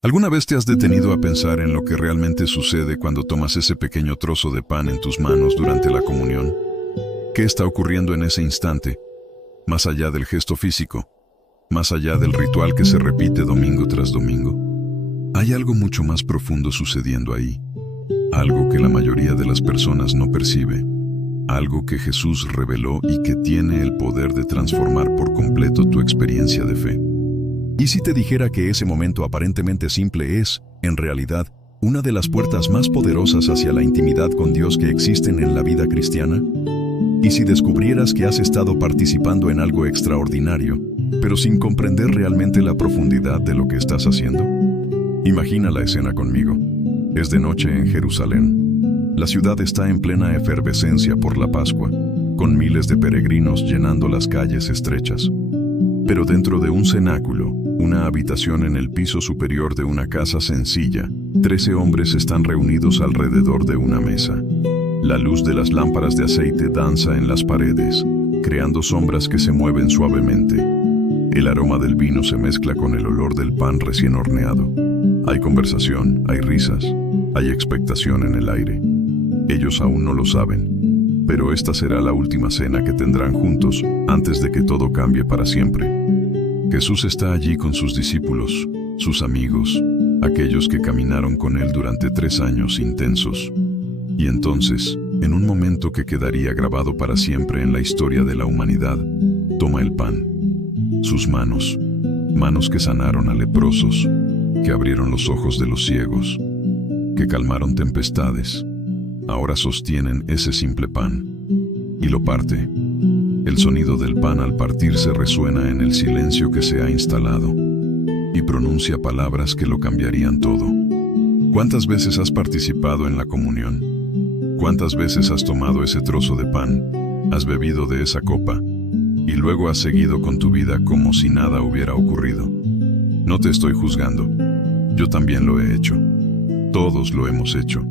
¿Alguna vez te has detenido a pensar en lo que realmente sucede cuando tomas ese pequeño trozo de pan en tus manos durante la comunión? ¿Qué está ocurriendo en ese instante, más allá del gesto físico, más allá del ritual que se repite domingo tras domingo? Hay algo mucho más profundo sucediendo ahí, algo que la mayoría de las personas no percibe, algo que Jesús reveló y que tiene el poder de transformar por completo tu experiencia de fe. ¿Y si te dijera que ese momento aparentemente simple es, en realidad, una de las puertas más poderosas hacia la intimidad con Dios que existen en la vida cristiana? ¿Y si descubrieras que has estado participando en algo extraordinario, pero sin comprender realmente la profundidad de lo que estás haciendo? Imagina la escena conmigo. Es de noche en Jerusalén. La ciudad está en plena efervescencia por la Pascua, con miles de peregrinos llenando las calles estrechas. Pero dentro de un cenáculo, una habitación en el piso superior de una casa sencilla, 13 hombres están reunidos alrededor de una mesa. La luz de las lámparas de aceite danza en las paredes, creando sombras que se mueven suavemente. El aroma del vino se mezcla con el olor del pan recién horneado. Hay conversación, hay risas, hay expectación en el aire. Ellos aún no lo saben, pero esta será la última cena que tendrán juntos antes de que todo cambie para siempre. Jesús está allí con sus discípulos, sus amigos, aquellos que caminaron con él durante 3 años intensos. Y entonces, en un momento que quedaría grabado para siempre en la historia de la humanidad, toma el pan. Sus manos que sanaron a leprosos, que abrieron los ojos de los ciegos, que calmaron tempestades, ahora sostienen ese simple pan. Y lo parte. El sonido del pan al partirse resuena en el silencio que se ha instalado y pronuncia palabras que lo cambiarían todo. ¿Cuántas veces has participado en la comunión? ¿Cuántas veces has tomado ese trozo de pan, has bebido de esa copa y luego has seguido con tu vida como si nada hubiera ocurrido? No te estoy juzgando. Yo también lo he hecho. Todos lo hemos hecho.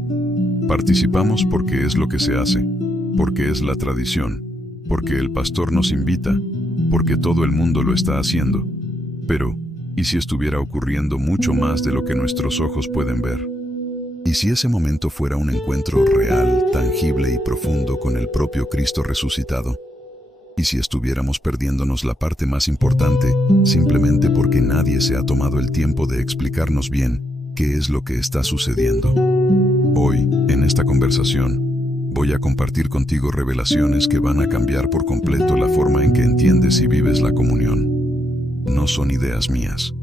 Participamos porque es lo que se hace, porque es la tradición, porque el pastor nos invita, porque todo el mundo lo está haciendo. Pero, ¿y si estuviera ocurriendo mucho más de lo que nuestros ojos pueden ver? ¿Y si ese momento fuera un encuentro real, tangible y profundo con el propio Cristo resucitado? ¿Y si estuviéramos perdiéndonos la parte más importante, simplemente porque nadie se ha tomado el tiempo de explicarnos bien qué es lo que está sucediendo? Hoy, en esta conversación, voy a compartir contigo revelaciones que van a cambiar por completo la forma en que entiendes y vives la comunión. No son ideas mías.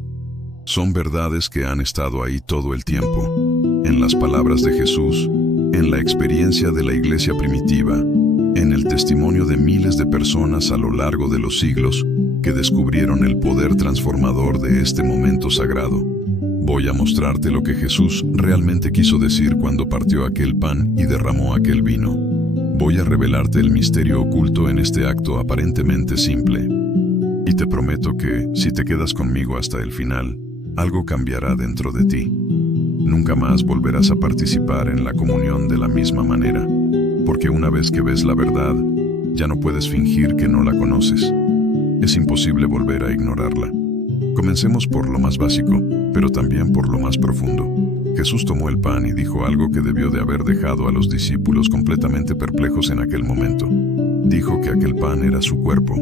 Son verdades que han estado ahí todo el tiempo, en las palabras de Jesús, en la experiencia de la iglesia primitiva, en el testimonio de miles de personas a lo largo de los siglos que descubrieron el poder transformador de este momento sagrado. Voy a mostrarte lo que Jesús realmente quiso decir cuando partió aquel pan y derramó aquel vino. Voy a revelarte el misterio oculto en este acto aparentemente simple. Y te prometo que, si te quedas conmigo hasta el final, algo cambiará dentro de ti. Nunca más volverás a participar en la comunión de la misma manera, porque una vez que ves la verdad, ya no puedes fingir que no la conoces. Es imposible volver a ignorarla. Comencemos por lo más básico, pero también por lo más profundo. Jesús tomó el pan y dijo algo que debió de haber dejado a los discípulos completamente perplejos en aquel momento. Dijo que aquel pan era su cuerpo.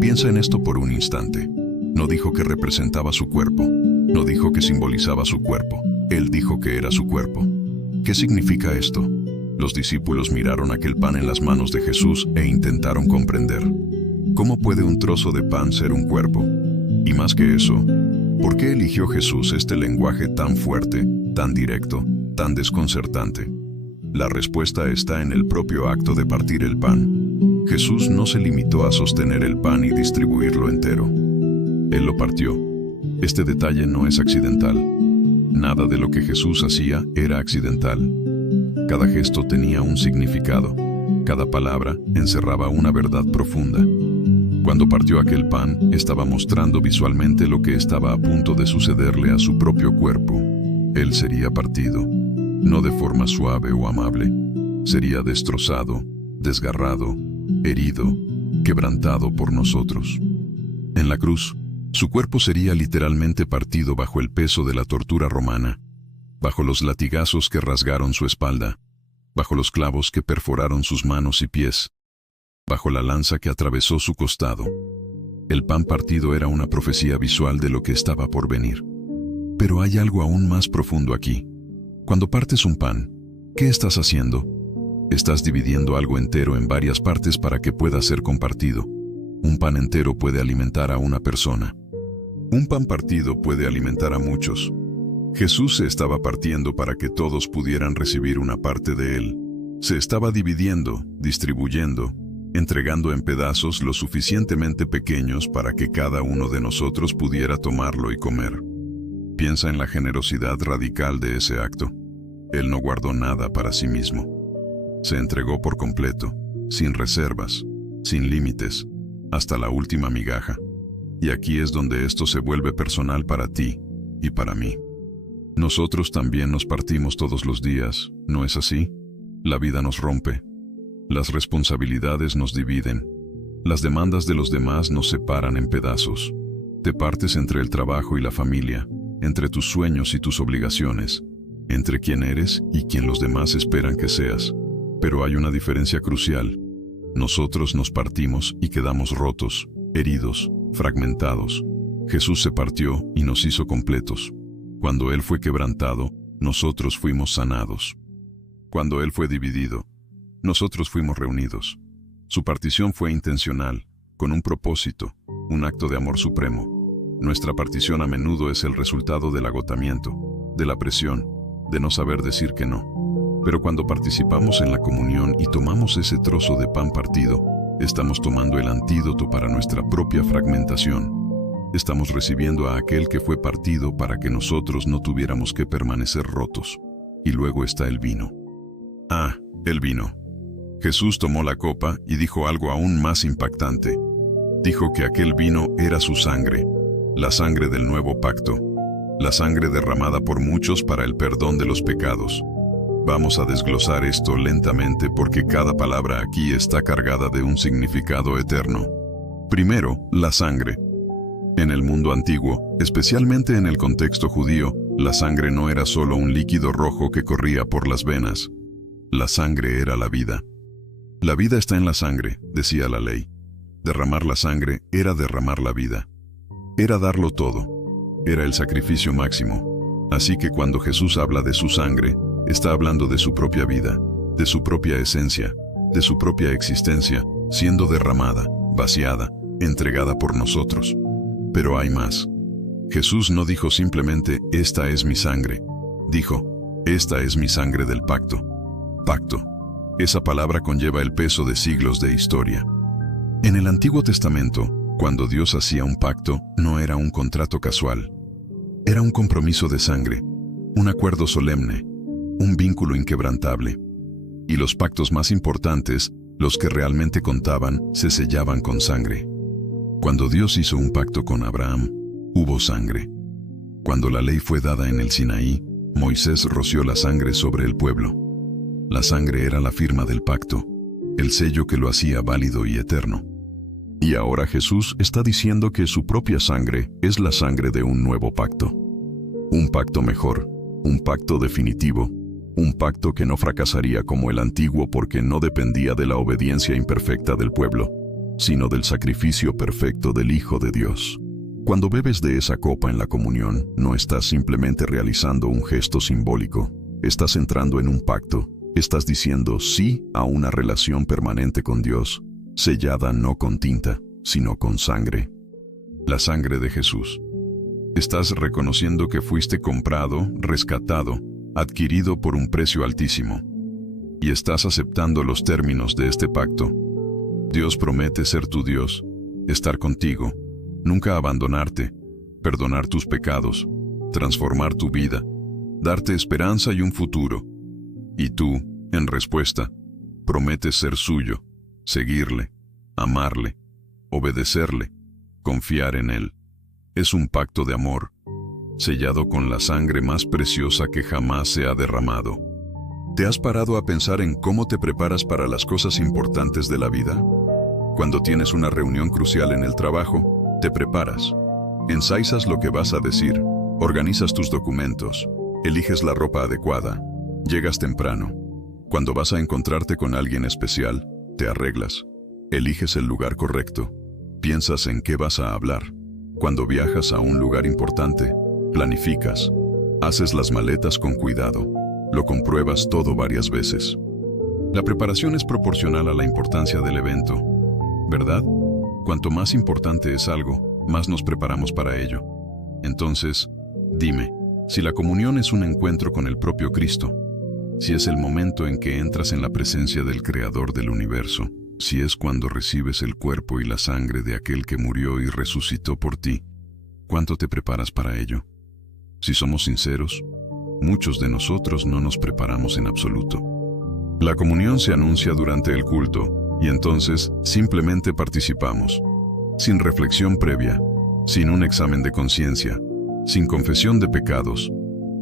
Piensa en esto por un instante. No dijo que representaba su cuerpo. No dijo que simbolizaba su cuerpo. Él dijo que era su cuerpo. ¿Qué significa esto? Los discípulos miraron aquel pan en las manos de Jesús e intentaron comprender. ¿Cómo puede un trozo de pan ser un cuerpo? Y más que eso, ¿por qué eligió Jesús este lenguaje tan fuerte, tan directo, tan desconcertante? La respuesta está en el propio acto de partir el pan. Jesús no se limitó a sostener el pan y distribuirlo entero. Él lo partió. Este detalle no es accidental. Nada de lo que Jesús hacía era accidental. Cada gesto tenía un significado. Cada palabra encerraba una verdad profunda. Cuando partió aquel pan, estaba mostrando visualmente lo que estaba a punto de sucederle a su propio cuerpo. Él sería partido, no de forma suave o amable. Sería destrozado, desgarrado, herido, quebrantado por nosotros. En la cruz, Su cuerpo sería literalmente partido bajo el peso de la tortura romana, bajo los latigazos que rasgaron su espalda, bajo los clavos que perforaron sus manos y pies, bajo la lanza que atravesó su costado. El pan partido era una profecía visual de lo que estaba por venir. Pero hay algo aún más profundo aquí. Cuando partes un pan, ¿qué estás haciendo? Estás dividiendo algo entero en varias partes para que pueda ser compartido. Un pan entero puede alimentar a una persona. Un pan partido puede alimentar a muchos. Jesús se estaba partiendo para que todos pudieran recibir una parte de él. Se estaba dividiendo, distribuyendo, entregando en pedazos lo suficientemente pequeños para que cada uno de nosotros pudiera tomarlo y comer. Piensa en la generosidad radical de ese acto. Él no guardó nada para sí mismo. Se entregó por completo, sin reservas, sin límites, hasta la última migaja. Y aquí es donde esto se vuelve personal para ti y para mí. Nosotros también nos partimos todos los días, ¿no es así? La vida nos rompe. Las responsabilidades nos dividen. Las demandas de los demás nos separan en pedazos. Te partes entre el trabajo y la familia, entre tus sueños y tus obligaciones, entre quién eres y quién los demás esperan que seas. Pero hay una diferencia crucial. Nosotros nos partimos y quedamos rotos, heridos, fragmentados. Jesús se partió y nos hizo completos. Cuando Él fue quebrantado, nosotros fuimos sanados. Cuando Él fue dividido, nosotros fuimos reunidos. Su partición fue intencional, con un propósito, un acto de amor supremo. Nuestra partición a menudo es el resultado del agotamiento, de la presión, de no saber decir que no. Pero cuando participamos en la comunión y tomamos ese trozo de pan partido, estamos tomando el antídoto para nuestra propia fragmentación. Estamos recibiendo a aquel que fue partido para que nosotros no tuviéramos que permanecer rotos. Y luego está el vino. Ah, el vino. Jesús tomó la copa y dijo algo aún más impactante. Dijo que aquel vino era su sangre, la sangre del nuevo pacto, la sangre derramada por muchos para el perdón de los pecados. Vamos a desglosar esto lentamente porque cada palabra aquí está cargada de un significado eterno. Primero, la sangre. En el mundo antiguo, especialmente en el contexto judío, la sangre no era solo un líquido rojo que corría por las venas. La sangre era la vida. La vida está en la sangre, decía la ley. Derramar la sangre era derramar la vida. Era darlo todo. Era el sacrificio máximo. Así que cuando Jesús habla de su sangre, está hablando de su propia vida, de su propia esencia, de su propia existencia, siendo derramada, vaciada, entregada por nosotros. Pero hay más. Jesús no dijo simplemente, esta es mi sangre. Dijo, esta es mi sangre del pacto. Pacto. Esa palabra conlleva el peso de siglos de historia. En el Antiguo Testamento, cuando Dios hacía un pacto, no era un contrato casual. Era un compromiso de sangre, un acuerdo solemne, un vínculo inquebrantable. Y los pactos más importantes, los que realmente contaban, se sellaban con sangre. Cuando Dios hizo un pacto con Abraham, hubo sangre. Cuando la ley fue dada en el Sinaí, Moisés roció la sangre sobre el pueblo. La sangre era la firma del pacto, el sello que lo hacía válido y eterno. Y ahora Jesús está diciendo que su propia sangre es la sangre de un nuevo pacto. Un pacto mejor, un pacto definitivo, un pacto que no fracasaría como el antiguo porque no dependía de la obediencia imperfecta del pueblo, sino del sacrificio perfecto del Hijo de Dios. Cuando bebes de esa copa en la comunión, no estás simplemente realizando un gesto simbólico, estás entrando en un pacto, estás diciendo sí a una relación permanente con Dios, sellada no con tinta, sino con sangre. La sangre de Jesús. Estás reconociendo que fuiste comprado, rescatado, adquirido por un precio altísimo. Y estás aceptando los términos de este pacto. Dios promete ser tu Dios, estar contigo, nunca abandonarte, perdonar tus pecados, transformar tu vida, darte esperanza y un futuro. Y tú, en respuesta, prometes ser suyo, seguirle, amarle, obedecerle, confiar en él. Es un pacto de amor, sellado con la sangre más preciosa que jamás se ha derramado. ¿Te has parado a pensar en cómo te preparas para las cosas importantes de la vida? Cuando tienes una reunión crucial en el trabajo, te preparas. Ensayas lo que vas a decir, organizas tus documentos, eliges la ropa adecuada, llegas temprano. Cuando vas a encontrarte con alguien especial, te arreglas, eliges el lugar correcto, piensas en qué vas a hablar. Cuando viajas a un lugar importante, planificas, haces las maletas con cuidado, lo compruebas todo varias veces. La preparación es proporcional a la importancia del evento, ¿verdad? Cuanto más importante es algo, más nos preparamos para ello. Entonces, dime, si la comunión es un encuentro con el propio Cristo, si es el momento en que entras en la presencia del Creador del universo, si es cuando recibes el cuerpo y la sangre de aquel que murió y resucitó por ti, ¿cuánto te preparas para ello? Si somos sinceros, muchos de nosotros no nos preparamos en absoluto. La comunión se anuncia durante el culto, y entonces simplemente participamos, sin reflexión previa, sin un examen de conciencia, sin confesión de pecados,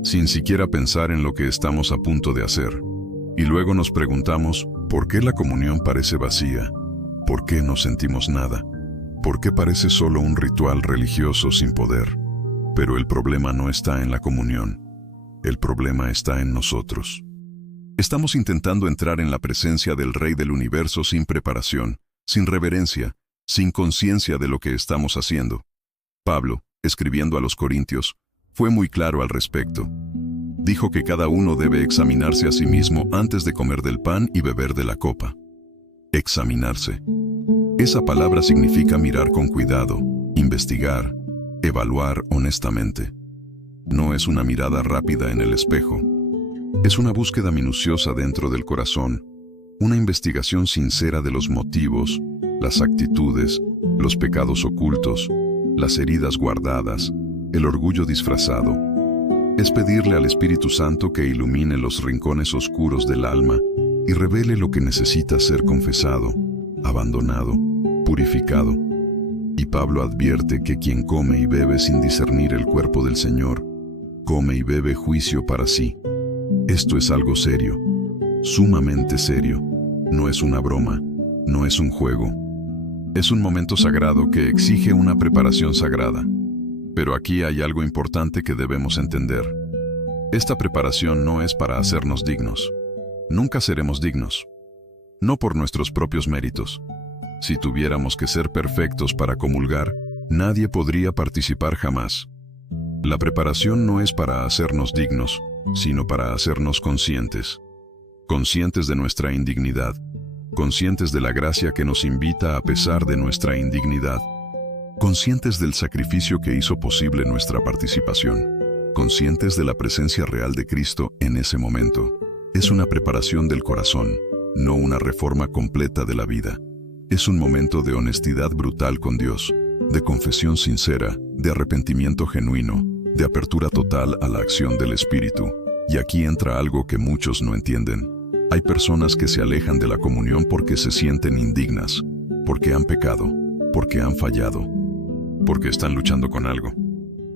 sin siquiera pensar en lo que estamos a punto de hacer. Y luego nos preguntamos, ¿por qué la comunión parece vacía? ¿Por qué no sentimos nada? ¿Por qué parece solo un ritual religioso sin poder? Pero el problema no está en la comunión. El problema está en nosotros. Estamos intentando entrar en la presencia del Rey del Universo sin preparación, sin reverencia, sin conciencia de lo que estamos haciendo. Pablo, escribiendo a los Corintios, fue muy claro al respecto. Dijo que cada uno debe examinarse a sí mismo antes de comer del pan y beber de la copa. Examinarse. Esa palabra significa mirar con cuidado, investigar, evaluar honestamente. No es una mirada rápida en el espejo. Es una búsqueda minuciosa dentro del corazón, una investigación sincera de los motivos, las actitudes, los pecados ocultos, las heridas guardadas, el orgullo disfrazado. Es pedirle al Espíritu Santo que ilumine los rincones oscuros del alma y revele lo que necesita ser confesado, abandonado, purificado. Y Pablo advierte que quien come y bebe sin discernir el cuerpo del Señor, come y bebe juicio para sí. Esto es algo serio, sumamente serio. No es una broma, no es un juego. Es un momento sagrado que exige una preparación sagrada. Pero aquí hay algo importante que debemos entender. Esta preparación no es para hacernos dignos. Nunca seremos dignos. No por nuestros propios méritos. Si tuviéramos que ser perfectos para comulgar, nadie podría participar jamás. La preparación no es para hacernos dignos, sino para hacernos conscientes. Conscientes de nuestra indignidad. Conscientes de la gracia que nos invita a pesar de nuestra indignidad. Conscientes del sacrificio que hizo posible nuestra participación. Conscientes de la presencia real de Cristo en ese momento. Es una preparación del corazón, no una reforma completa de la vida. Es un momento de honestidad brutal con Dios, de confesión sincera, de arrepentimiento genuino, de apertura total a la acción del Espíritu. Y aquí entra algo que muchos no entienden. Hay personas que se alejan de la comunión porque se sienten indignas, porque han pecado, porque han fallado, porque están luchando con algo,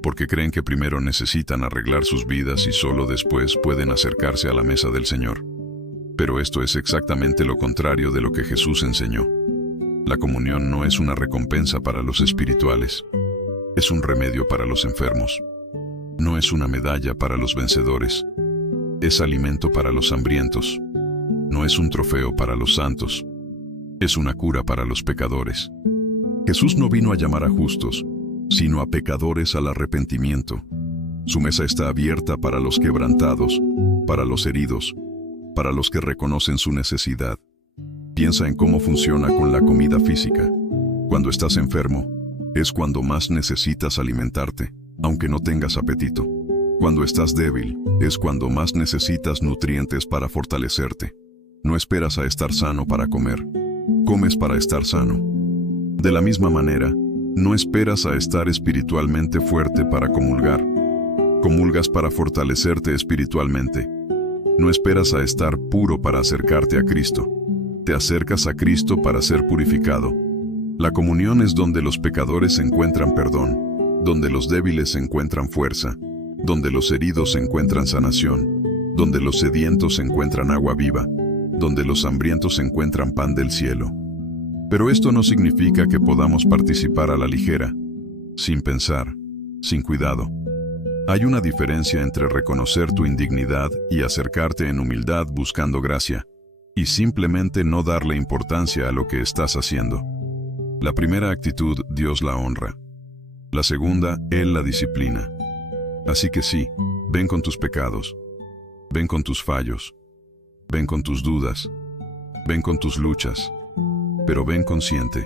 porque creen que primero necesitan arreglar sus vidas y solo después pueden acercarse a la mesa del Señor. Pero esto es exactamente lo contrario de lo que Jesús enseñó. La comunión no es una recompensa para los espirituales, es un remedio para los enfermos. No es una medalla para los vencedores, es alimento para los hambrientos. No es un trofeo para los santos, es una cura para los pecadores. Jesús no vino a llamar a justos, sino a pecadores al arrepentimiento. Su mesa está abierta para los quebrantados, para los heridos, para los que reconocen su necesidad. Piensa en cómo funciona con la comida física. Cuando estás enfermo, es cuando más necesitas alimentarte, aunque no tengas apetito. Cuando estás débil, es cuando más necesitas nutrientes para fortalecerte. No esperas a estar sano para comer, comes para estar sano. De la misma manera, no esperas a estar espiritualmente fuerte para comulgar. Comulgas para fortalecerte espiritualmente. No esperas a estar puro para acercarte a Cristo. Te acercas a Cristo para ser purificado. La comunión es donde los pecadores encuentran perdón, donde los débiles encuentran fuerza, donde los heridos encuentran sanación, donde los sedientos encuentran agua viva, donde los hambrientos encuentran pan del cielo. Pero esto no significa que podamos participar a la ligera. sin pensar, sin cuidado. Hay una diferencia entre reconocer tu indignidad y acercarte en humildad buscando gracia, y simplemente no darle importancia a lo que estás haciendo. La primera actitud, Dios la honra. La segunda, Él la disciplina. Así que sí, ven con tus pecados, ven con tus fallos, ven con tus dudas, ven con tus luchas, pero ven consciente,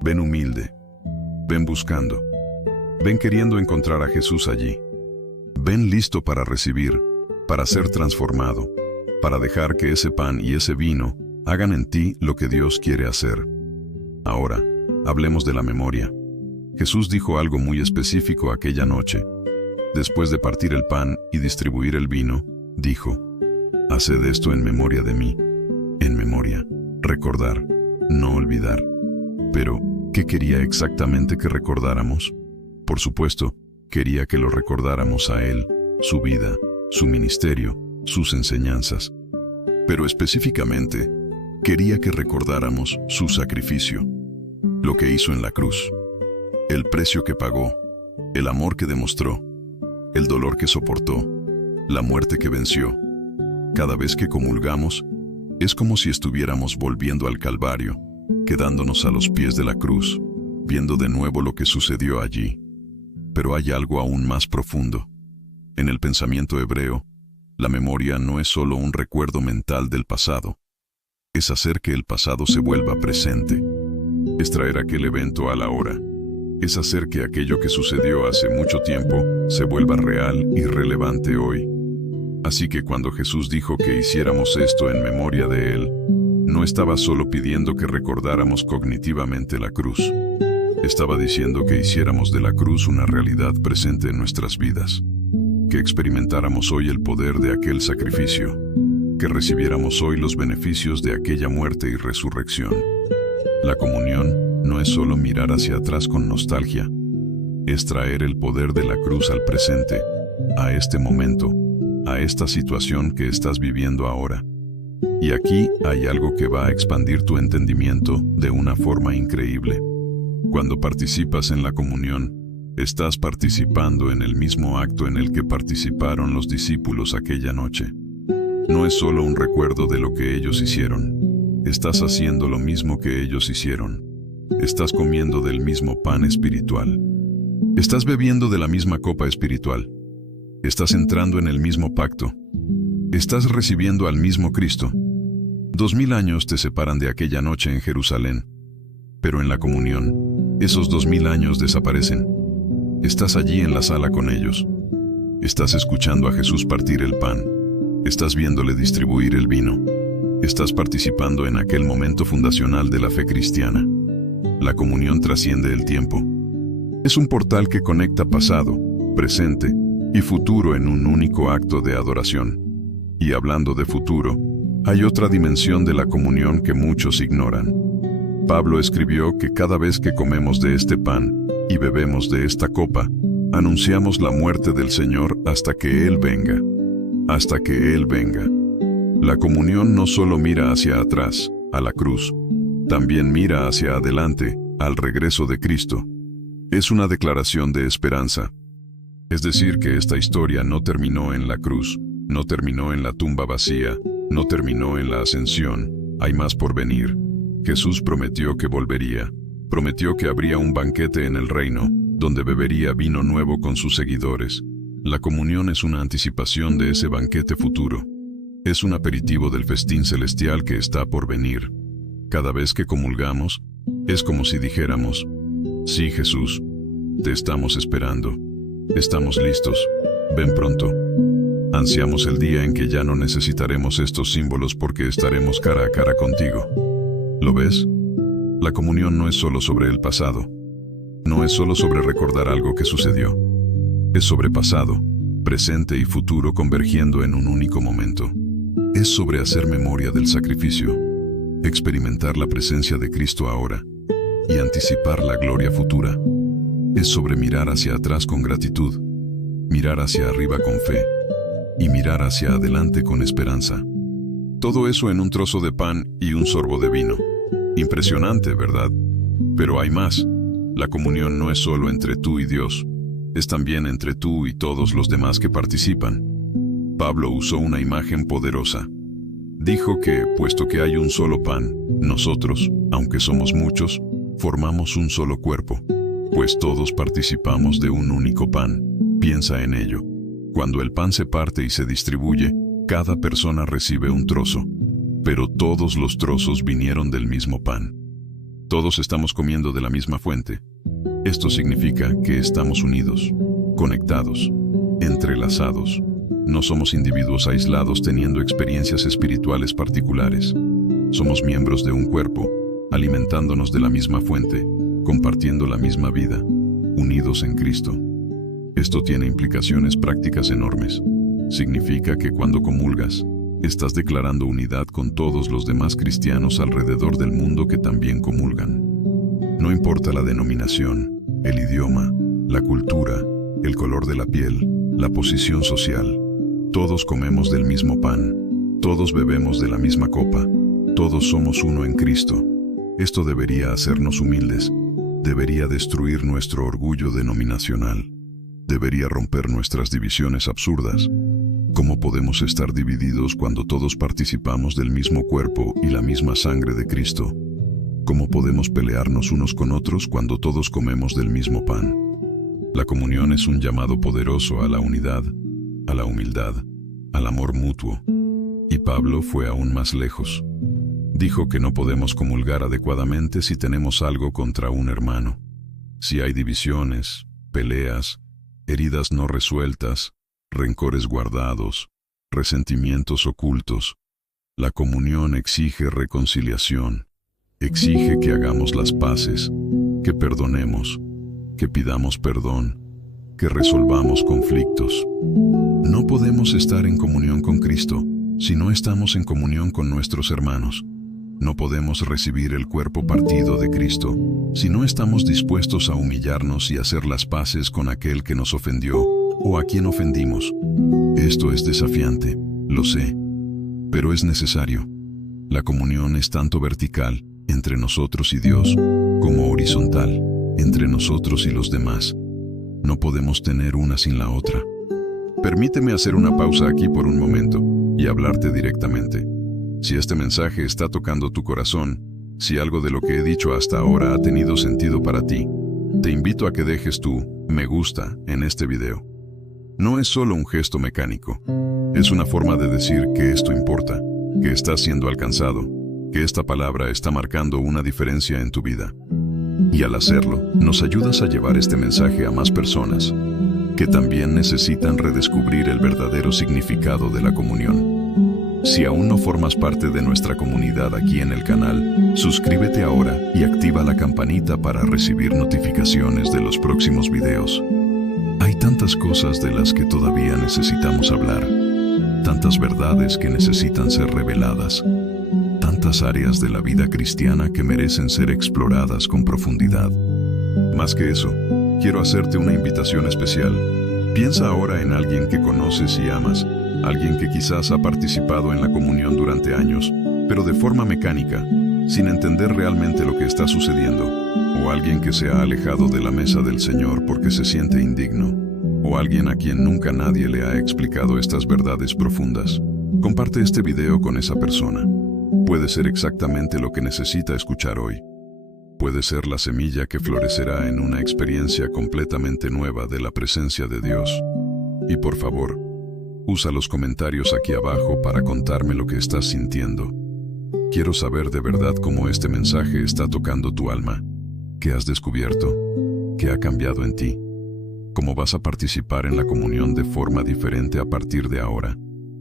ven humilde, ven buscando, ven queriendo encontrar a Jesús allí. Ven listo para recibir, para ser transformado, para dejar que ese pan y ese vino hagan en ti lo que Dios quiere hacer. Ahora, hablemos de la memoria. Jesús dijo algo muy específico aquella noche. Después de partir el pan y distribuir el vino, dijo: «Haced esto en memoria de mí». En memoria, recordar, no olvidar. Pero, ¿qué quería exactamente que recordáramos? Por supuesto, quería que lo recordáramos a Él, su vida, su ministerio, sus enseñanzas. Pero específicamente, quería que recordáramos su sacrificio, lo que hizo en la cruz, el precio que pagó, el amor que demostró, el dolor que soportó, la muerte que venció. Cada vez que comulgamos, es como si estuviéramos volviendo al Calvario, quedándonos a los pies de la cruz, viendo de nuevo lo que sucedió allí. Pero hay algo aún más profundo. En el pensamiento hebreo, la memoria no es solo un recuerdo mental del pasado. Es hacer que el pasado se vuelva presente. Es traer aquel evento a la hora. Es hacer que aquello que sucedió hace mucho tiempo se vuelva real y relevante hoy. Así que cuando Jesús dijo que hiciéramos esto en memoria de Él, no estaba solo pidiendo que recordáramos cognitivamente la cruz. Estaba diciendo que hiciéramos de la cruz una realidad presente en nuestras vidas, que experimentáramos hoy el poder de aquel sacrificio, que recibiéramos hoy los beneficios de aquella muerte y resurrección. La comunión no es solo mirar hacia atrás con nostalgia, es traer el poder de la cruz al presente, a este momento, a esta situación que estás viviendo ahora. Y aquí hay algo que va a expandir tu entendimiento de una forma increíble. Cuando participas en la comunión, estás participando en el mismo acto en el que participaron los discípulos aquella noche. No es solo un recuerdo de lo que ellos hicieron. Estás haciendo lo mismo que ellos hicieron. Estás comiendo del mismo pan espiritual. Estás bebiendo de la misma copa espiritual. Estás entrando en el mismo pacto. Estás recibiendo al mismo Cristo. 2000 años te separan de aquella noche en Jerusalén. Pero en la comunión, esos 2000 años desaparecen. Estás allí en la sala con ellos. Estás escuchando a Jesús partir el pan. Estás viéndole distribuir el vino. Estás participando en aquel momento fundacional de la fe cristiana. La comunión trasciende el tiempo. Es un portal que conecta pasado, presente y futuro en un único acto de adoración. Y hablando de futuro, hay otra dimensión de la comunión que muchos ignoran. Pablo escribió que cada vez que comemos de este pan y bebemos de esta copa, anunciamos la muerte del Señor hasta que Él venga. Hasta que Él venga. La comunión no solo mira hacia atrás, a la cruz, también mira hacia adelante, al regreso de Cristo. Es una declaración de esperanza. Es decir, que esta historia no terminó en la cruz, no terminó en la tumba vacía, no terminó en la ascensión, hay más por venir. Jesús prometió que volvería, prometió que habría un banquete en el reino, donde bebería vino nuevo con sus seguidores. La comunión es una anticipación de ese banquete futuro. Es un aperitivo del festín celestial que está por venir. Cada vez que comulgamos, es como si dijéramos: sí, Jesús, te estamos esperando. Estamos listos. Ven pronto. Ansiamos el día en que ya no necesitaremos estos símbolos porque estaremos cara a cara contigo. ¿Lo ves? La comunión no es solo sobre el pasado. No es solo sobre recordar algo que sucedió. Es sobre pasado, presente y futuro convergiendo en un único momento. Es sobre hacer memoria del sacrificio, experimentar la presencia de Cristo ahora y anticipar la gloria futura. Es sobre mirar hacia atrás con gratitud, mirar hacia arriba con fe y mirar hacia adelante con esperanza. Todo eso en un trozo de pan y un sorbo de vino. Impresionante, ¿verdad? Pero hay más. La comunión no es solo entre tú y Dios, es también entre tú y todos los demás que participan. Pablo usó una imagen poderosa. Dijo que, puesto que hay un solo pan, nosotros, aunque somos muchos, formamos un solo cuerpo, pues todos participamos de un único pan. Piensa en ello. Cuando el pan se parte y se distribuye, cada persona recibe un trozo, pero todos los trozos vinieron del mismo pan. Todos estamos comiendo de la misma fuente. Esto significa que estamos unidos, conectados, entrelazados. No somos individuos aislados teniendo experiencias espirituales particulares. Somos miembros de un cuerpo, alimentándonos de la misma fuente, compartiendo la misma vida, unidos en Cristo. Esto tiene implicaciones prácticas enormes. Significa que cuando comulgas, estás declarando unidad con todos los demás cristianos alrededor del mundo que también comulgan. No importa la denominación, el idioma, la cultura, el color de la piel, la posición social. Todos comemos del mismo pan, todos bebemos de la misma copa, todos somos uno en Cristo. Esto debería hacernos humildes, debería destruir nuestro orgullo denominacional, debería romper nuestras divisiones absurdas. ¿Cómo podemos estar divididos cuando todos participamos del mismo cuerpo y la misma sangre de Cristo? ¿Cómo podemos pelearnos unos con otros cuando todos comemos del mismo pan? La comunión es un llamado poderoso a la unidad, a la humildad, al amor mutuo. Y Pablo fue aún más lejos. Dijo que no podemos comulgar adecuadamente si tenemos algo contra un hermano. Si hay divisiones, peleas, heridas no resueltas, rencores guardados, resentimientos ocultos. La comunión exige reconciliación, exige que hagamos las paces, que perdonemos, que pidamos perdón, que resolvamos conflictos. No podemos estar en comunión con Cristo si no estamos en comunión con nuestros hermanos. No podemos recibir el cuerpo partido de Cristo si no estamos dispuestos a humillarnos y hacer las paces con aquel que nos ofendió o a quien ofendimos. Esto es desafiante, lo sé, pero es necesario. La comunión es tanto vertical, entre nosotros y Dios, como horizontal, entre nosotros y los demás. No podemos tener una sin la otra. Permíteme hacer una pausa aquí por un momento y hablarte directamente. Si este mensaje está tocando tu corazón, si algo de lo que he dicho hasta ahora ha tenido sentido para ti, te invito a que dejes tu me gusta en este video. No es solo un gesto mecánico, es una forma de decir que esto importa, que estás siendo alcanzado, que esta palabra está marcando una diferencia en tu vida. Y al hacerlo, nos ayudas a llevar este mensaje a más personas, que también necesitan redescubrir el verdadero significado de la comunión. Si aún no formas parte de nuestra comunidad aquí en el canal, suscríbete ahora y activa la campanita para recibir notificaciones de los próximos videos. Hay tantas cosas de las que todavía necesitamos hablar, tantas verdades que necesitan ser reveladas, tantas áreas de la vida cristiana que merecen ser exploradas con profundidad. Más que eso, quiero hacerte una invitación especial. Piensa ahora en alguien que conoces y amas, alguien que quizás ha participado en la comunión durante años, pero de forma mecánica, sin entender realmente lo que está sucediendo, o alguien que se ha alejado de la mesa del Señor porque se siente indigno, o alguien a quien nunca nadie le ha explicado estas verdades profundas. Comparte este video con esa persona. Puede ser exactamente lo que necesita escuchar hoy. Puede ser la semilla que florecerá en una experiencia completamente nueva de la presencia de Dios. Y por favor, usa los comentarios aquí abajo para contarme lo que estás sintiendo. Quiero saber de verdad cómo este mensaje está tocando tu alma, qué has descubierto, qué ha cambiado en ti, cómo vas a participar en la comunión de forma diferente a partir de ahora.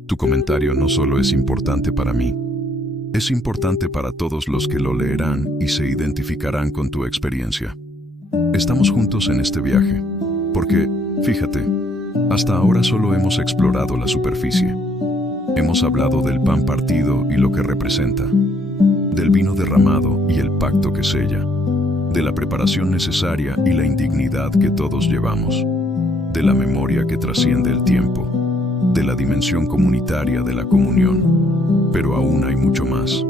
Tu comentario no solo es importante para mí, es importante para todos los que lo leerán y se identificarán con tu experiencia. Estamos juntos en este viaje, porque, fíjate, hasta ahora solo hemos explorado la superficie. Hemos hablado del pan partido y lo que representa, del vino derramado y el pacto que sella, de la preparación necesaria y la indignidad que todos llevamos, de la memoria que trasciende el tiempo, de la dimensión comunitaria de la comunión. Pero aún hay mucho más.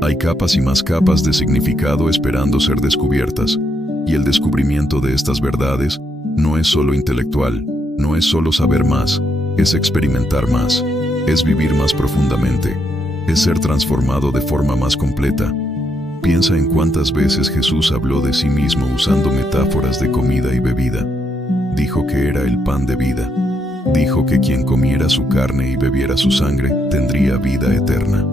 Hay capas y más capas de significado esperando ser descubiertas, Y el descubrimiento de estas verdades no es solo intelectual, no es solo saber más, es experimentar más, es vivir más profundamente, es ser transformado de forma más completa. Piensa en cuántas veces Jesús habló de sí mismo usando metáforas de comida y bebida. Dijo que era el pan de vida. Dijo que quien comiera su carne y bebiera su sangre tendría vida eterna.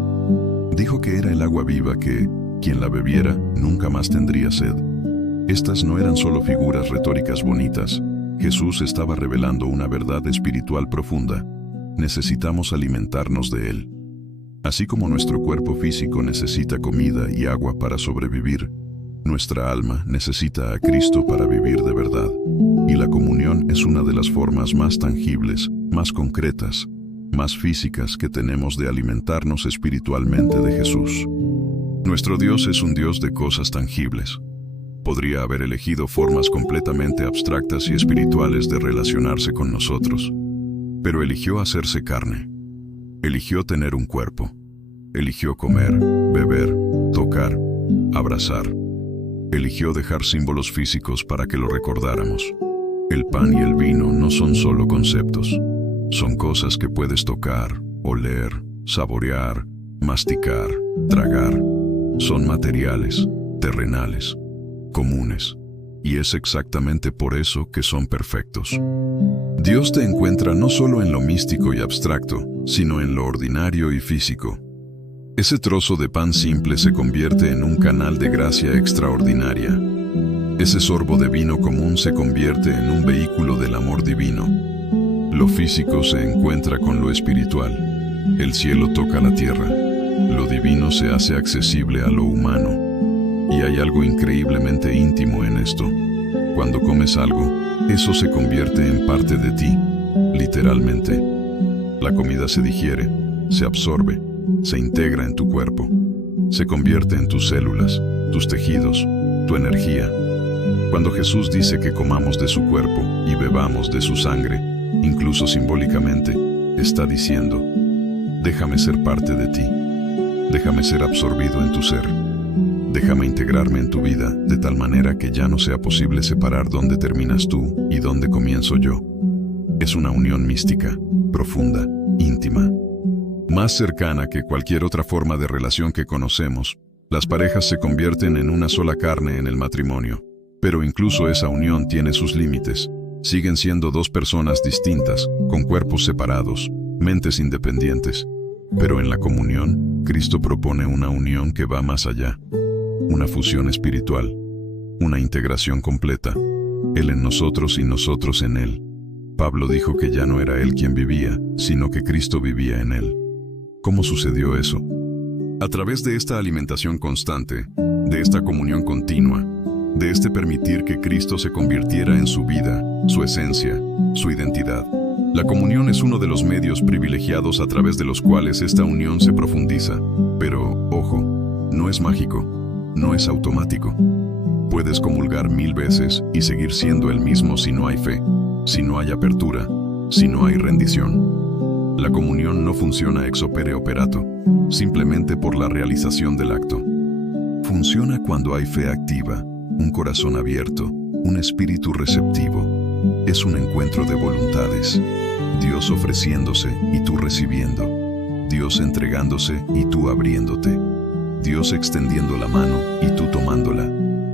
Dijo que era el agua viva que, quien la bebiera, nunca más tendría sed. Estas no eran solo figuras retóricas bonitas. Jesús estaba revelando una verdad espiritual profunda. Necesitamos alimentarnos de Él. Así como nuestro cuerpo físico necesita comida y agua para sobrevivir, nuestra alma necesita a Cristo para vivir de verdad. Y la comunión es una de las formas más tangibles, más concretas, más físicas que tenemos de alimentarnos espiritualmente de Jesús. Nuestro Dios es un Dios de cosas tangibles. Podría haber elegido formas completamente abstractas y espirituales de relacionarse con nosotros, pero eligió hacerse carne. Eligió tener un cuerpo. Eligió comer, beber, tocar, abrazar. Eligió dejar símbolos físicos para que lo recordáramos. El pan y el vino no son solo conceptos. Son cosas que puedes tocar, oler, saborear, masticar, tragar. Son materiales, terrenales, comunes. Y es exactamente por eso que son perfectos. Dios te encuentra no solo en lo místico y abstracto, sino en lo ordinario y físico. Ese trozo de pan simple se convierte en un canal de gracia extraordinaria. Ese sorbo de vino común se convierte en un vehículo del amor divino. Lo físico se encuentra con lo espiritual. El cielo toca la tierra. Lo divino se hace accesible a lo humano. Y hay algo increíblemente íntimo en esto. Cuando comes algo, eso se convierte en parte de ti, literalmente. La comida se digiere, se absorbe, se integra en tu cuerpo. Se convierte en tus células, tus tejidos, tu energía. Cuando Jesús dice que comamos de su cuerpo y bebamos de su sangre, incluso simbólicamente, está diciendo: déjame ser parte de ti. Déjame ser absorbido en tu ser. Déjame integrarme en tu vida de tal manera que ya no sea posible separar dónde terminas tú y dónde comienzo yo. Es una unión mística, profunda, íntima. Más cercana que cualquier otra forma de relación que conocemos. Las parejas se convierten en una sola carne en el matrimonio. Pero incluso esa unión tiene sus límites. Siguen siendo dos personas distintas, con cuerpos separados, mentes independientes. Pero en la comunión, Cristo propone una unión que va más allá. Una fusión espiritual, una integración completa, Él en nosotros y nosotros en Él. Pablo dijo que ya no era Él quien vivía, sino que Cristo vivía en Él. ¿Cómo sucedió eso? A través de esta alimentación constante, de esta comunión continua, de este permitir que Cristo se convirtiera en su vida, su esencia, su identidad. La comunión es uno de los medios privilegiados a través de los cuales esta unión se profundiza. Pero, ojo, no es mágico. No es automático. Puedes comulgar 1000 veces y seguir siendo el mismo si no hay fe, si no hay apertura, si no hay rendición. La comunión no funciona ex opere operato, simplemente por la realización del acto. Funciona cuando hay fe activa, un corazón abierto, un espíritu receptivo. Es un encuentro de voluntades. Dios ofreciéndose y tú recibiendo. Dios entregándose y tú abriéndote. Dios extendiendo la mano y tú tomándola.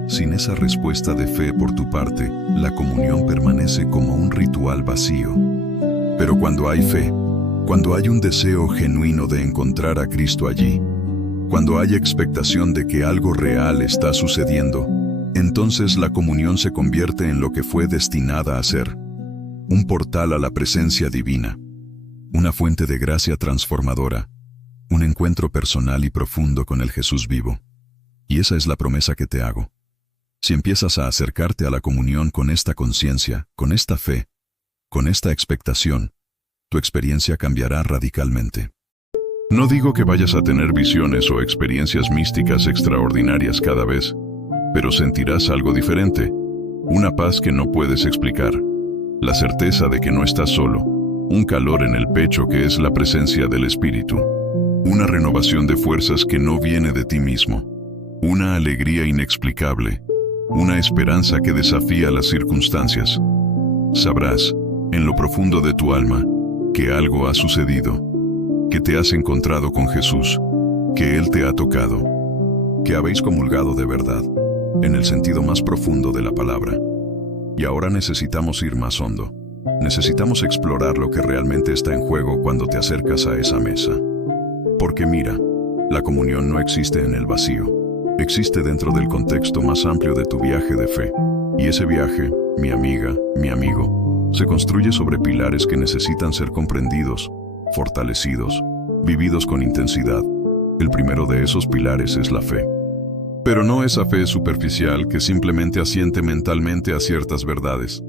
Sin esa respuesta de fe por tu parte, la comunión permanece como un ritual vacío. Pero cuando hay fe, cuando hay un deseo genuino de encontrar a Cristo allí, cuando hay expectación de que algo real está sucediendo, entonces la comunión se convierte en lo que fue destinada a ser: un portal a la presencia divina, una fuente de gracia transformadora, un encuentro personal y profundo con el Jesús vivo. Y esa es la promesa que te hago. Si empiezas a acercarte a la comunión con esta conciencia, con esta fe, con esta expectación, tu experiencia cambiará radicalmente. No digo que vayas a tener visiones o experiencias místicas extraordinarias cada vez, pero sentirás algo diferente, una paz que no puedes explicar, la certeza de que no estás solo, un calor en el pecho que es la presencia del Espíritu. Una renovación de fuerzas que no viene de ti mismo. Una alegría inexplicable. una esperanza que desafía las circunstancias. Sabrás, en lo profundo de tu alma, que algo ha sucedido, que te has encontrado con Jesús, que Él te ha tocado, que habéis comulgado de verdad, en el sentido más profundo de la palabra. Y ahora necesitamos ir más hondo. Necesitamos explorar lo que realmente está en juego cuando te acercas a esa mesa. Porque mira, la comunión no existe en el vacío. Existe dentro del contexto más amplio de tu viaje de fe. Y ese viaje, mi amiga, mi amigo, se construye sobre pilares que necesitan ser comprendidos, fortalecidos, vividos con intensidad. El primero de esos pilares es la fe. Pero no esa fe superficial que simplemente asiente mentalmente a ciertas verdades.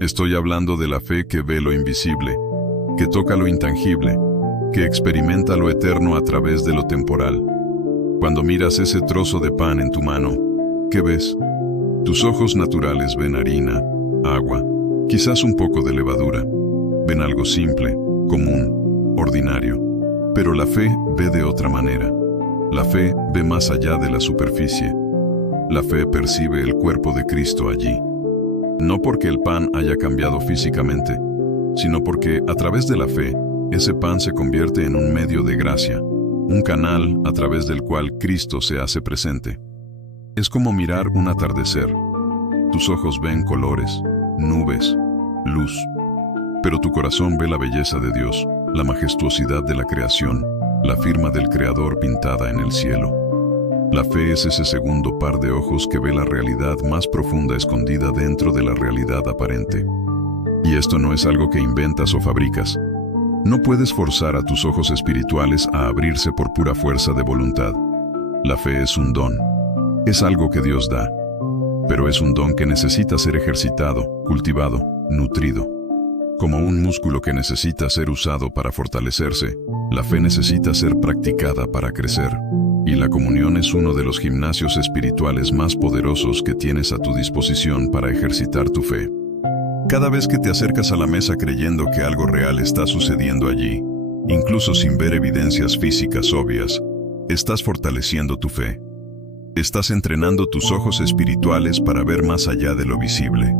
Estoy hablando de la fe que ve lo invisible, que toca lo intangible, que experimenta lo eterno a través de lo temporal. Cuando miras ese trozo de pan en tu mano, ¿qué ves? Tus ojos naturales ven harina, agua, quizás un poco de levadura. Ven algo simple, común, ordinario. Pero la fe ve de otra manera. La fe ve más allá de la superficie. La fe percibe el cuerpo de Cristo allí. No porque el pan haya cambiado físicamente, sino porque a través de la fe, ese pan se convierte en un medio de gracia, un canal a través del cual Cristo se hace presente. Es como mirar un atardecer. Tus ojos ven colores, nubes, luz, pero tu corazón ve la belleza de Dios, la majestuosidad de la creación, la firma del Creador pintada en el cielo. La fe es ese segundo par de ojos que ve la realidad más profunda escondida dentro de la realidad aparente. Y esto no es algo que inventas o fabricas. No puedes forzar a tus ojos espirituales a abrirse por pura fuerza de voluntad. La fe es un don. Es algo que Dios da. Pero es un don que necesita ser ejercitado, cultivado, nutrido. Como un músculo que necesita ser usado para fortalecerse, la fe necesita ser practicada para crecer. Y la comunión es uno de los gimnasios espirituales más poderosos que tienes a tu disposición para ejercitar tu fe. Cada vez que te acercas a la mesa creyendo que algo real está sucediendo allí, incluso sin ver evidencias físicas obvias, estás fortaleciendo tu fe. Estás entrenando tus ojos espirituales para ver más allá de lo visible.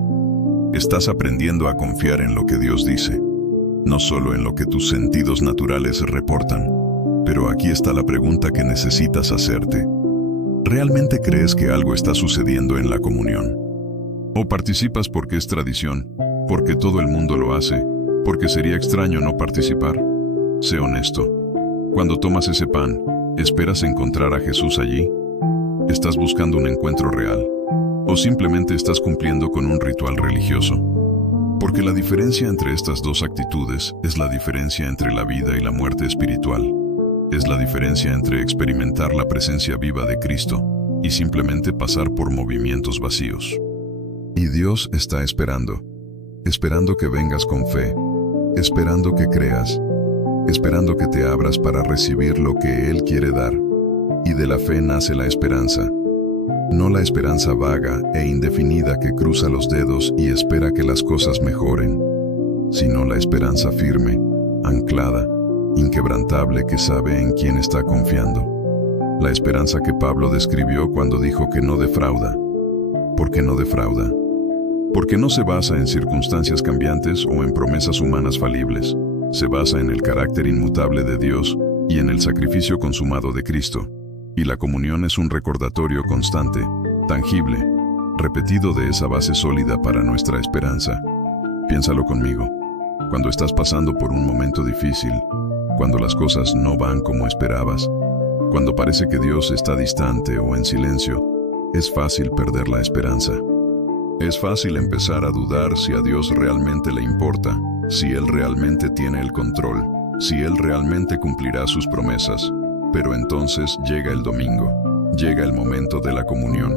Estás aprendiendo a confiar en lo que Dios dice, no solo en lo que tus sentidos naturales reportan. Pero aquí está la pregunta que necesitas hacerte. ¿Realmente crees que algo está sucediendo en la comunión? ¿O participas porque es tradición, porque todo el mundo lo hace, porque sería extraño no participar? Sé honesto. Cuando tomas ese pan, ¿esperas encontrar a Jesús allí? ¿Estás buscando un encuentro real? ¿O simplemente estás cumpliendo con un ritual religioso? Porque la diferencia entre estas dos actitudes es la diferencia entre la vida y la muerte espiritual. Es la diferencia entre experimentar la presencia viva de Cristo y simplemente pasar por movimientos vacíos. Y Dios está esperando que vengas con fe, esperando que creas, esperando que te abras para recibir lo que Él quiere dar. Y de la fe nace la esperanza. No la esperanza vaga e indefinida que cruza los dedos y espera que las cosas mejoren, sino la esperanza firme, anclada, inquebrantable que sabe en quién está confiando. La esperanza que Pablo describió cuando dijo que no defrauda. ¿Por qué no defrauda? Porque no se basa en circunstancias cambiantes o en promesas humanas falibles. Se basa en el carácter inmutable de Dios y en el sacrificio consumado de Cristo. Y la comunión es un recordatorio constante, tangible, repetido de esa base sólida para nuestra esperanza. Piénsalo conmigo. Cuando estás pasando por un momento difícil, cuando las cosas no van como esperabas, cuando parece que Dios está distante o en silencio, es fácil perder la esperanza. Es fácil empezar a dudar si a Dios realmente le importa, si Él realmente tiene el control, si Él realmente cumplirá sus promesas. Pero entonces llega el domingo, llega el momento de la comunión,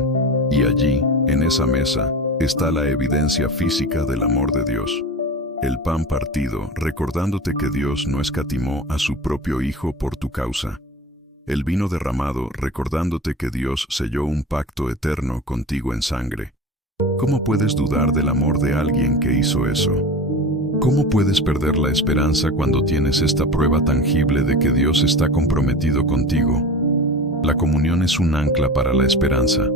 y allí, en esa mesa, está la evidencia física del amor de Dios. El pan partido, recordándote que Dios no escatimó a su propio Hijo por tu causa. El vino derramado, recordándote que Dios selló un pacto eterno contigo en sangre. ¿Cómo puedes dudar del amor de alguien que hizo eso? ¿Cómo puedes perder la esperanza cuando tienes esta prueba tangible de que Dios está comprometido contigo? La comunión es un ancla para la esperanza.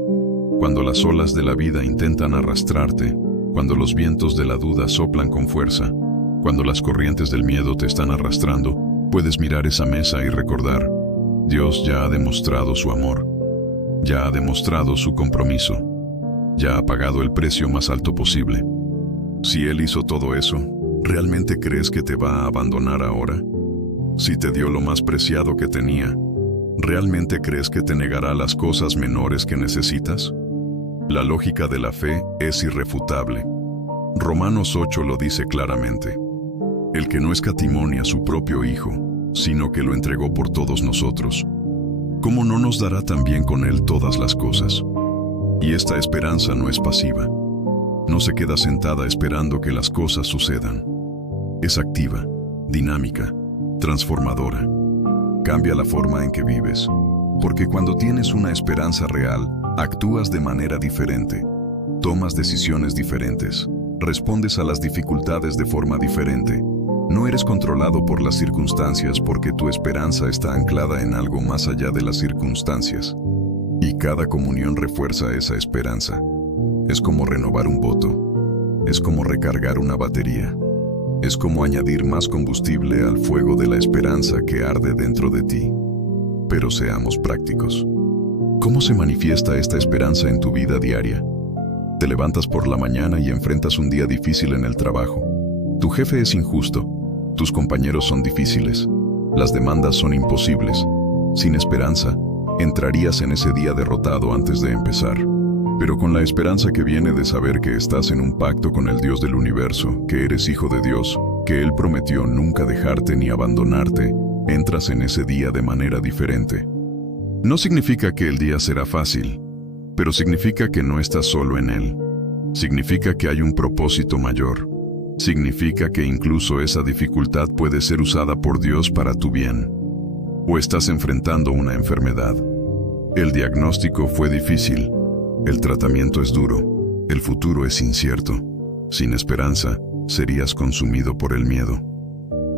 Cuando las olas de la vida intentan arrastrarte, cuando los vientos de la duda soplan con fuerza, cuando las corrientes del miedo te están arrastrando, puedes mirar esa mesa y recordar: Dios ya ha demostrado su amor, ya ha demostrado su compromiso, ya ha pagado el precio más alto posible. Si Él hizo todo eso, ¿realmente crees que te va a abandonar ahora? Si te dio lo más preciado que tenía, ¿realmente crees que te negará las cosas menores que necesitas? La lógica de la fe es irrefutable. Romanos 8 lo dice claramente: el que no escatimó ni a su propio Hijo, sino que lo entregó por todos nosotros, ¿cómo no nos dará también con Él todas las cosas? Y esta esperanza no es pasiva. No se queda sentada esperando que las cosas sucedan. Es activa, dinámica, transformadora. Cambia la forma en que vives, porque cuando tienes una esperanza real, actúas de manera diferente, tomas decisiones diferentes, respondes a las dificultades de forma diferente. No eres controlado por las circunstancias porque tu esperanza está anclada en algo más allá de las circunstancias. Y cada comunión refuerza esa esperanza. Es como renovar un voto. Es como recargar una batería. Es como añadir más combustible al fuego de la esperanza que arde dentro de ti. Pero seamos prácticos. ¿Cómo se manifiesta esta esperanza en tu vida diaria? Te levantas por la mañana y enfrentas un día difícil en el trabajo. Tu jefe es injusto. Tus compañeros son difíciles. Las demandas son imposibles. Sin esperanza, entrarías en ese día derrotado antes de empezar. Pero con la esperanza que viene de saber que estás en un pacto con el Dios del universo, que eres hijo de Dios, que Él prometió nunca dejarte ni abandonarte, entras en ese día de manera diferente. No significa que el día será fácil, pero significa que no estás solo en él. Significa que hay un propósito mayor. Significa que incluso esa dificultad puede ser usada por Dios para tu bien. O estás enfrentando una enfermedad. El diagnóstico fue difícil. El tratamiento es duro. El futuro es incierto. Sin esperanza, serías consumido por el miedo.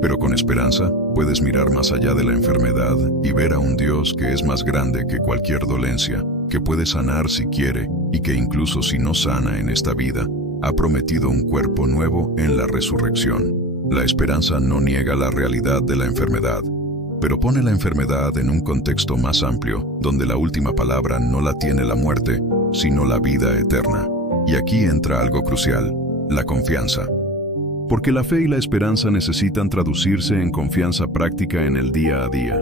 Pero con esperanza, puedes mirar más allá de la enfermedad y ver a un Dios que es más grande que cualquier dolencia, que puede sanar si quiere y que incluso si no sana en esta vida, ha prometido un cuerpo nuevo en la resurrección. La esperanza no niega la realidad de la enfermedad, pero pone la enfermedad en un contexto más amplio, donde la última palabra no la tiene la muerte, sino la vida eterna. Y aquí entra algo crucial: la confianza. Porque la fe y la esperanza necesitan traducirse en confianza práctica en el día a día.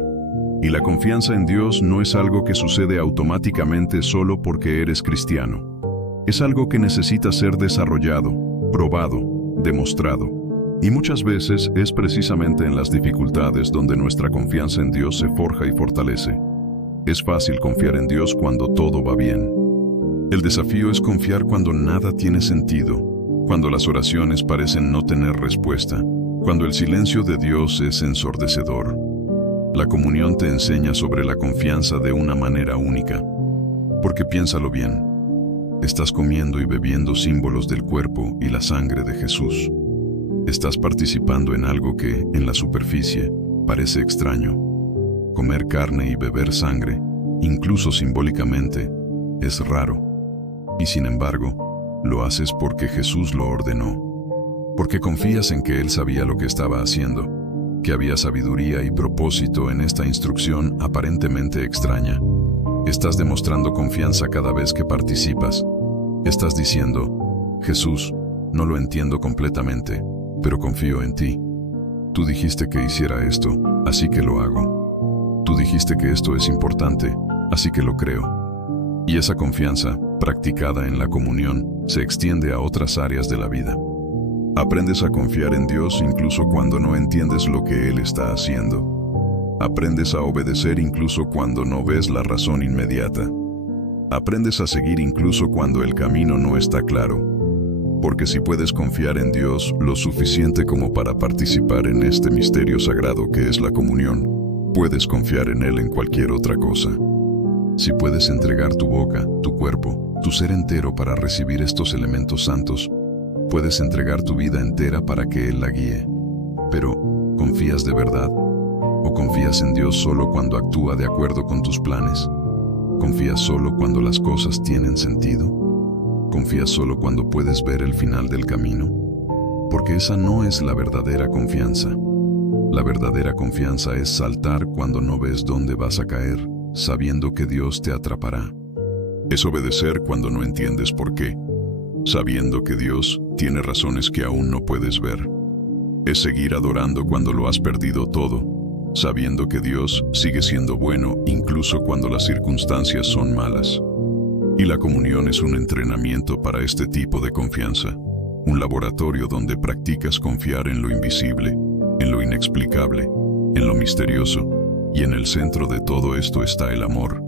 Y la confianza en Dios no es algo que sucede automáticamente solo porque eres cristiano. Es algo que necesita ser desarrollado, probado, demostrado. Y muchas veces es precisamente en las dificultades donde nuestra confianza en Dios se forja y fortalece. Es fácil confiar en Dios cuando todo va bien. El desafío es confiar cuando nada tiene sentido, cuando las oraciones parecen no tener respuesta, cuando el silencio de Dios es ensordecedor. La comunión te enseña sobre la confianza de una manera única. Porque piénsalo bien, estás comiendo y bebiendo símbolos del cuerpo y la sangre de Jesús. Estás participando en algo que, en la superficie, parece extraño. Comer carne y beber sangre, incluso simbólicamente, es raro. Y sin embargo, lo haces porque Jesús lo ordenó. Porque confías en que Él sabía lo que estaba haciendo, que había sabiduría y propósito en esta instrucción aparentemente extraña. Estás demostrando confianza cada vez que participas. Estás diciendo: Jesús, no lo entiendo completamente, pero confío en ti. Tú dijiste que hiciera esto, así que lo hago. Tú dijiste que esto es importante, así que lo creo. Y esa confianza, practicada en la comunión, se extiende a otras áreas de la vida. Aprendes a confiar en Dios incluso cuando no entiendes lo que Él está haciendo. Aprendes a obedecer incluso cuando no ves la razón inmediata. Aprendes a seguir incluso cuando el camino no está claro. Porque si puedes confiar en Dios lo suficiente como para participar en este misterio sagrado que es la comunión, puedes confiar en Él en cualquier otra cosa. Si puedes entregar tu boca, tu cuerpo, tu ser entero para recibir estos elementos santos, puedes entregar tu vida entera para que Él la guíe. Pero, ¿confías de verdad? ¿O confías en Dios solo cuando actúa de acuerdo con tus planes? ¿Confías solo cuando las cosas tienen sentido? ¿Confías solo cuando puedes ver el final del camino? Porque esa no es la verdadera confianza. La verdadera confianza es saltar cuando no ves dónde vas a caer, sabiendo que Dios te atrapará. Es obedecer cuando no entiendes por qué, sabiendo que Dios tiene razones que aún no puedes ver. Es seguir adorando cuando lo has perdido todo, sabiendo que Dios sigue siendo bueno incluso cuando las circunstancias son malas. Y la comunión es un entrenamiento para este tipo de confianza, un laboratorio donde practicas confiar en lo invisible, en lo inexplicable, en lo misterioso, y en el centro de todo esto está el amor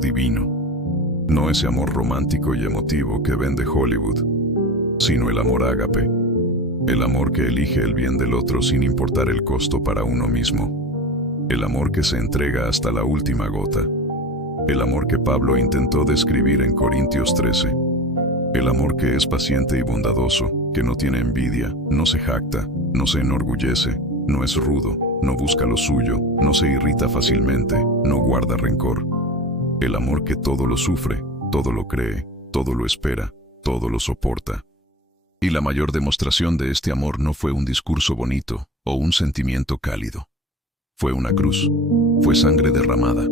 divino. No ese amor romántico y emotivo que vende Hollywood, sino el amor ágape, el amor que elige el bien del otro sin importar el costo para uno mismo, el amor que se entrega hasta la última gota, el amor que Pablo intentó describir en Corintios 13, el amor que es paciente y bondadoso, que no tiene envidia, no se jacta, no se enorgullece, no es rudo, no busca lo suyo, no se irrita fácilmente, no guarda rencor. El amor que todo lo sufre, todo lo cree, todo lo espera, todo lo soporta. Y la mayor demostración de este amor no fue un discurso bonito o un sentimiento cálido. Fue una cruz, fue sangre derramada,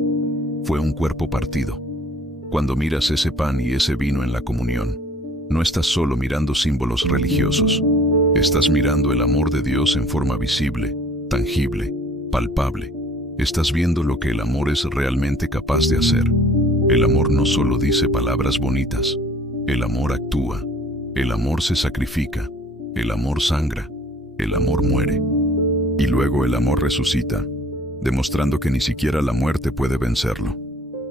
fue un cuerpo partido. Cuando miras ese pan y ese vino en la comunión, no estás solo mirando símbolos religiosos, estás mirando el amor de Dios en forma visible, tangible, palpable. Estás viendo lo que el amor es realmente capaz de hacer. El amor no solo dice palabras bonitas, el amor actúa, el amor se sacrifica, el amor sangra, el amor muere. Y luego el amor resucita, demostrando que ni siquiera la muerte puede vencerlo.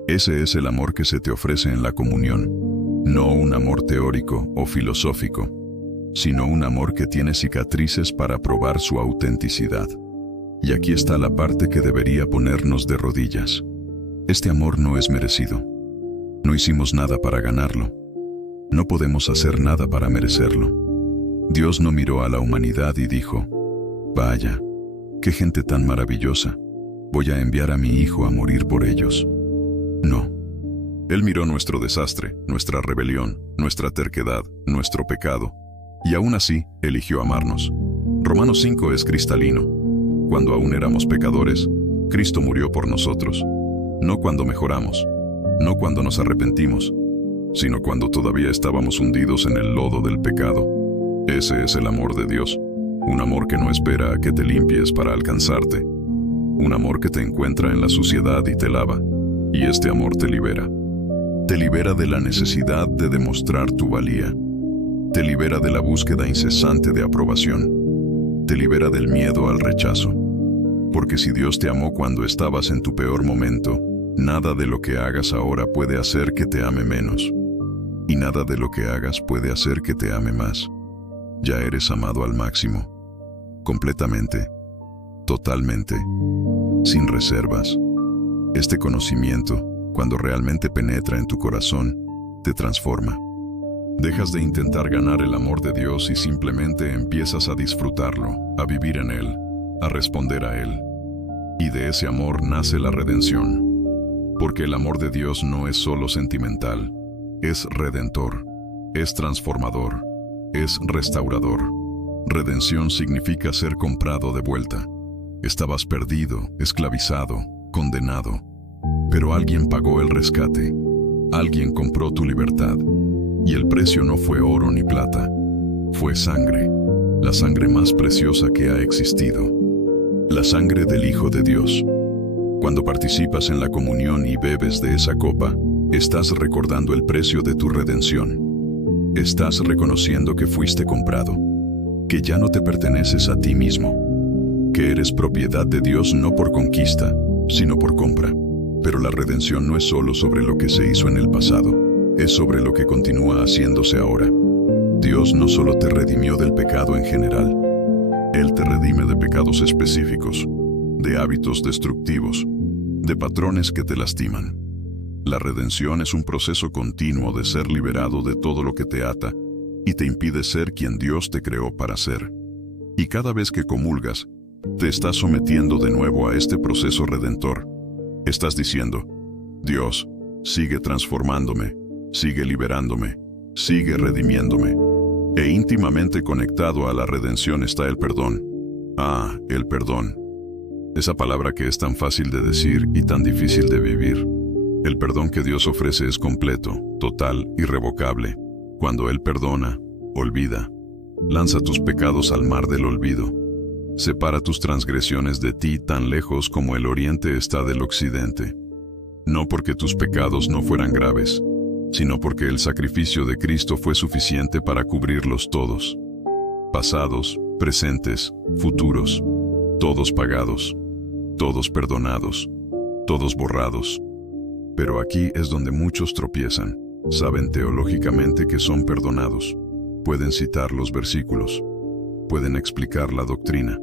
Ese es el amor que se te ofrece en la comunión, no un amor teórico o filosófico, sino un amor que tiene cicatrices para probar su autenticidad. Y aquí está la parte que debería ponernos de rodillas. Este amor no es merecido. No hicimos nada para ganarlo. No podemos hacer nada para merecerlo. Dios no miró a la humanidad y dijo: «Vaya, qué gente tan maravillosa. Voy a enviar a mi hijo a morir por ellos». No. Él miró nuestro desastre, nuestra rebelión, nuestra terquedad, nuestro pecado, y aún así eligió amarnos. Romanos 5 es cristalino. Cuando aún éramos pecadores, Cristo murió por nosotros. No cuando mejoramos, no cuando nos arrepentimos, sino cuando todavía estábamos hundidos en el lodo del pecado. Ese es el amor de Dios, un amor que no espera a que te limpies para alcanzarte, un amor que te encuentra en la suciedad y te lava, y este amor te libera. Te libera de la necesidad de demostrar tu valía, te libera de la búsqueda incesante de aprobación, te libera del miedo al rechazo. Porque si Dios te amó cuando estabas en tu peor momento, nada de lo que hagas ahora puede hacer que te ame menos. Y nada de lo que hagas puede hacer que te ame más. Ya eres amado al máximo, completamente, totalmente, sin reservas. Este conocimiento, cuando realmente penetra en tu corazón, te transforma. Dejas de intentar ganar el amor de Dios y simplemente empiezas a disfrutarlo, a vivir en Él, a responder a Él. Y de ese amor nace la redención. Porque el amor de Dios no es solo sentimental, es redentor, es transformador, es restaurador. Redención significa ser comprado de vuelta. Estabas perdido, esclavizado, condenado. Pero alguien pagó el rescate. Alguien compró tu libertad. Y el precio no fue oro ni plata. Fue sangre. La sangre más preciosa que ha existido. La sangre del Hijo de Dios. Cuando participas en la comunión y bebes de esa copa, estás recordando el precio de tu redención. Estás reconociendo que fuiste comprado, que ya no te perteneces a ti mismo, que eres propiedad de Dios no por conquista, sino por compra. Pero la redención no es solo sobre lo que se hizo en el pasado, es sobre lo que continúa haciéndose ahora. Dios no solo te redimió del pecado en general, Él te redime de pecados específicos, de hábitos destructivos, de patrones que te lastiman. La redención es un proceso continuo de ser liberado de todo lo que te ata y te impide ser quien Dios te creó para ser. Y cada vez que comulgas, te estás sometiendo de nuevo a este proceso redentor. Estás diciendo: Dios, sigue transformándome, sigue liberándome, sigue redimiéndome. E íntimamente conectado a la redención está el perdón. Ah, el perdón. Esa palabra que es tan fácil de decir y tan difícil de vivir. El perdón que Dios ofrece es completo, total, irrevocable. Cuando Él perdona, olvida. Lanza tus pecados al mar del olvido. Separa tus transgresiones de ti tan lejos como el oriente está del occidente. No porque tus pecados no fueran graves, sino porque el sacrificio de Cristo fue suficiente para cubrirlos todos. Pasados, presentes, futuros, todos pagados, todos perdonados, todos borrados. Pero aquí es donde muchos tropiezan. Saben teológicamente que son perdonados. Pueden citar los versículos, pueden explicar la doctrina,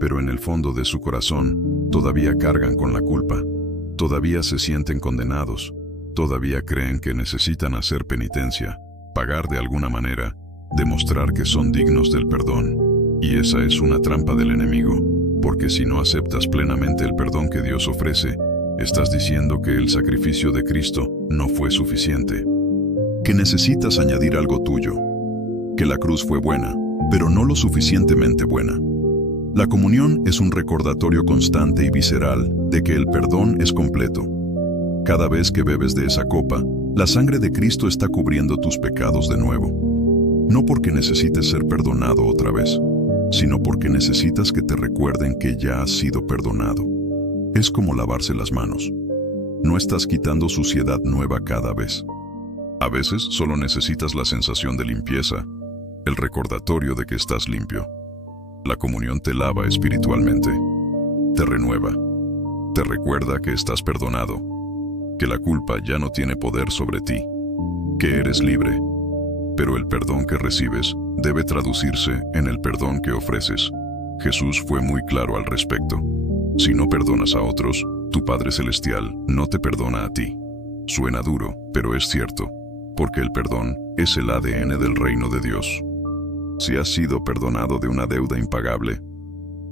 pero en el fondo de su corazón todavía cargan con la culpa, todavía se sienten condenados, todavía creen que necesitan hacer penitencia, pagar de alguna manera, demostrar que son dignos del perdón. Y esa es una trampa del enemigo, porque si no aceptas plenamente el perdón que Dios ofrece, estás diciendo que el sacrificio de Cristo no fue suficiente, que necesitas añadir algo tuyo, que la cruz fue buena, pero no lo suficientemente buena. La comunión es un recordatorio constante y visceral de que el perdón es completo. Cada vez que bebes de esa copa, la sangre de Cristo está cubriendo tus pecados de nuevo. No porque necesites ser perdonado otra vez, sino porque necesitas que te recuerden que ya has sido perdonado. Es como lavarse las manos. No estás quitando suciedad nueva cada vez. A veces solo necesitas la sensación de limpieza, el recordatorio de que estás limpio. La comunión te lava espiritualmente, te renueva, te recuerda que estás perdonado, que la culpa ya no tiene poder sobre ti, que eres libre. Pero el perdón que recibes debe traducirse en el perdón que ofreces. Jesús fue muy claro al respecto. Si no perdonas a otros, tu Padre Celestial no te perdona a ti. Suena duro, pero es cierto, porque el perdón es el ADN del reino de Dios. Si has sido perdonado de una deuda impagable,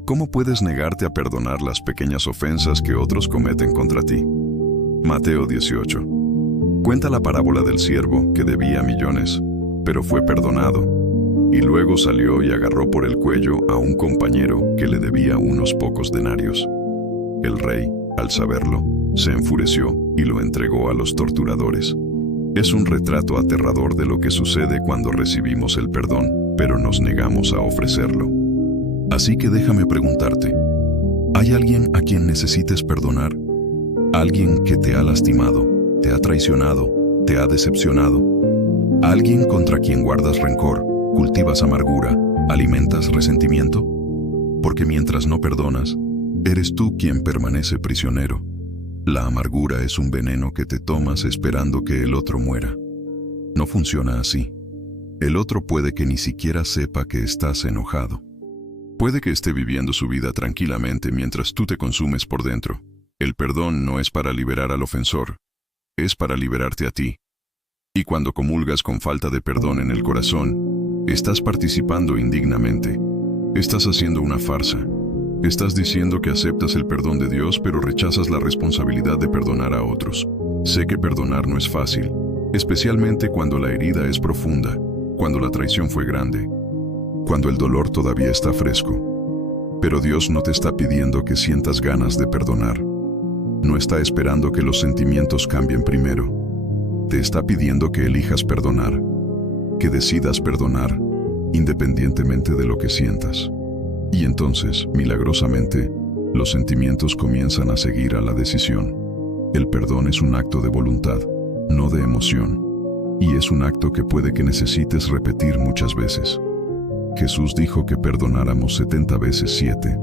¿cómo puedes negarte a perdonar las pequeñas ofensas que otros cometen contra ti? Mateo 18. Cuenta la parábola del siervo que debía millones, pero fue perdonado, y luego salió y agarró por el cuello a un compañero que le debía unos pocos denarios. El rey, al saberlo, se enfureció y lo entregó a los torturadores. Es un retrato aterrador de lo que sucede cuando recibimos el perdón, pero nos negamos a ofrecerlo. Así que déjame preguntarte, ¿hay alguien a quien necesites perdonar? ¿Alguien que te ha lastimado, te ha traicionado, te ha decepcionado? ¿Alguien contra quien guardas rencor, cultivas amargura, alimentas resentimiento? Porque mientras no perdonas, eres tú quien permanece prisionero. La amargura es un veneno que te tomas esperando que el otro muera. No funciona así. El otro puede que ni siquiera sepa que estás enojado. Puede que esté viviendo su vida tranquilamente mientras tú te consumes por dentro. El perdón no es para liberar al ofensor, es para liberarte a ti. Y cuando comulgas con falta de perdón en el corazón, estás participando indignamente. Estás haciendo una farsa. Estás diciendo que aceptas el perdón de Dios, pero rechazas la responsabilidad de perdonar a otros. Sé que perdonar no es fácil, especialmente cuando la herida es profunda, cuando la traición fue grande, cuando el dolor todavía está fresco. Pero Dios no te está pidiendo que sientas ganas de perdonar. No está esperando que los sentimientos cambien primero. Te está pidiendo que elijas perdonar, que decidas perdonar, independientemente de lo que sientas. Y entonces, milagrosamente, los sentimientos comienzan a seguir a la decisión. El perdón es un acto de voluntad, no de emoción. Y es un acto que puede que necesites repetir muchas veces. Jesús dijo que perdonáramos 70 veces 7.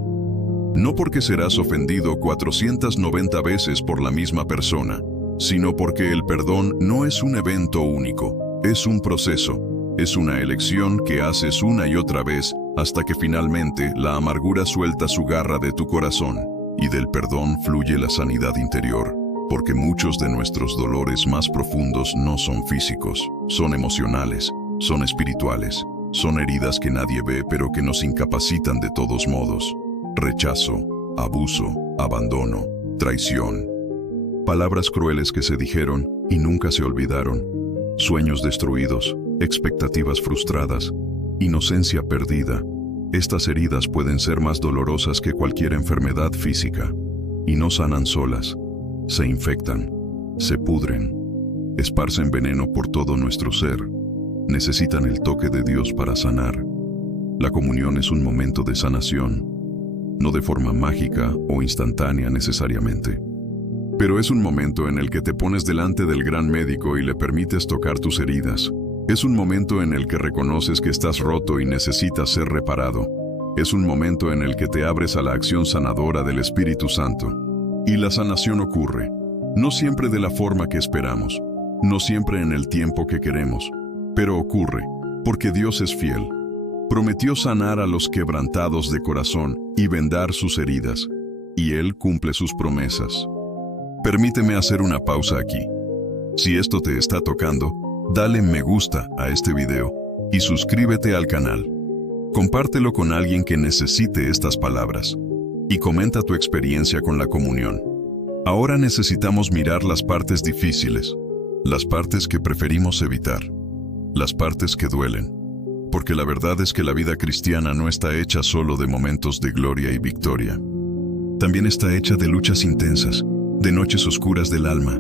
No porque serás ofendido 490 veces por la misma persona, sino porque el perdón no es un evento único, es un proceso, es una elección que haces una y otra vez hasta que finalmente la amargura suelta su garra de tu corazón y del perdón fluye la sanidad interior, porque muchos de nuestros dolores más profundos no son físicos, son emocionales, son espirituales, son heridas que nadie ve pero que nos incapacitan de todos modos. Rechazo, abuso, abandono, traición. Palabras crueles que se dijeron y nunca se olvidaron. Sueños destruidos, expectativas frustradas, inocencia perdida. Estas heridas pueden ser más dolorosas que cualquier enfermedad física. Y no sanan solas. Se infectan, se pudren, esparcen veneno por todo nuestro ser. Necesitan el toque de Dios para sanar. La comunión es un momento de sanación, no de forma mágica o instantánea necesariamente. Pero es un momento en el que te pones delante del gran médico y le permites tocar tus heridas. Es un momento en el que reconoces que estás roto y necesitas ser reparado. Es un momento en el que te abres a la acción sanadora del Espíritu Santo. Y la sanación ocurre, no siempre de la forma que esperamos, no siempre en el tiempo que queremos, pero ocurre, porque Dios es fiel. Prometió sanar a los quebrantados de corazón y vendar sus heridas, y Él cumple sus promesas. Permíteme hacer una pausa aquí. Si esto te está tocando, dale me gusta a este video y suscríbete al canal. Compártelo con alguien que necesite estas palabras y comenta tu experiencia con la comunión. Ahora necesitamos mirar las partes difíciles, las partes que preferimos evitar, las partes que duelen, porque la verdad es que la vida cristiana no está hecha solo de momentos de gloria y victoria. También está hecha de luchas intensas, de noches oscuras del alma,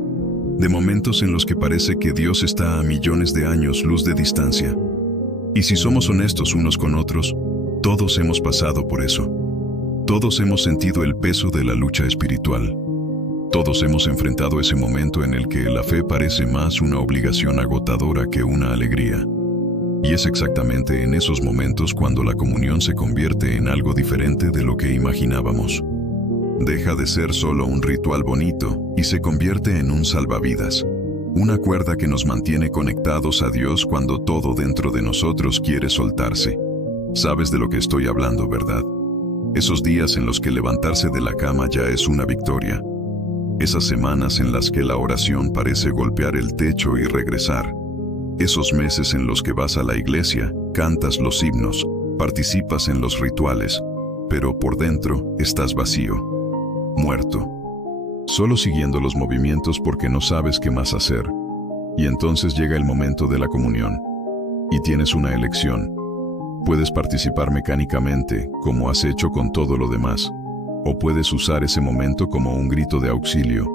de momentos en los que parece que Dios está a millones de años luz de distancia. Y si somos honestos unos con otros, todos hemos pasado por eso. Todos hemos sentido el peso de la lucha espiritual. Todos hemos enfrentado ese momento en el que la fe parece más una obligación agotadora que una alegría. Y es exactamente en esos momentos cuando la comunión se convierte en algo diferente de lo que imaginábamos. Deja de ser solo un ritual bonito y se convierte en un salvavidas. Una cuerda que nos mantiene conectados a Dios cuando todo dentro de nosotros quiere soltarse. Sabes de lo que estoy hablando, ¿verdad? Esos días en los que levantarse de la cama ya es una victoria. Esas semanas en las que la oración parece golpear el techo y regresar. Esos meses en los que vas a la iglesia, cantas los himnos, participas en los rituales, pero por dentro estás vacío, muerto, solo siguiendo los movimientos porque no sabes qué más hacer. Y entonces llega el momento de la comunión, y tienes una elección. Puedes participar mecánicamente, como has hecho con todo lo demás, o puedes usar ese momento como un grito de auxilio,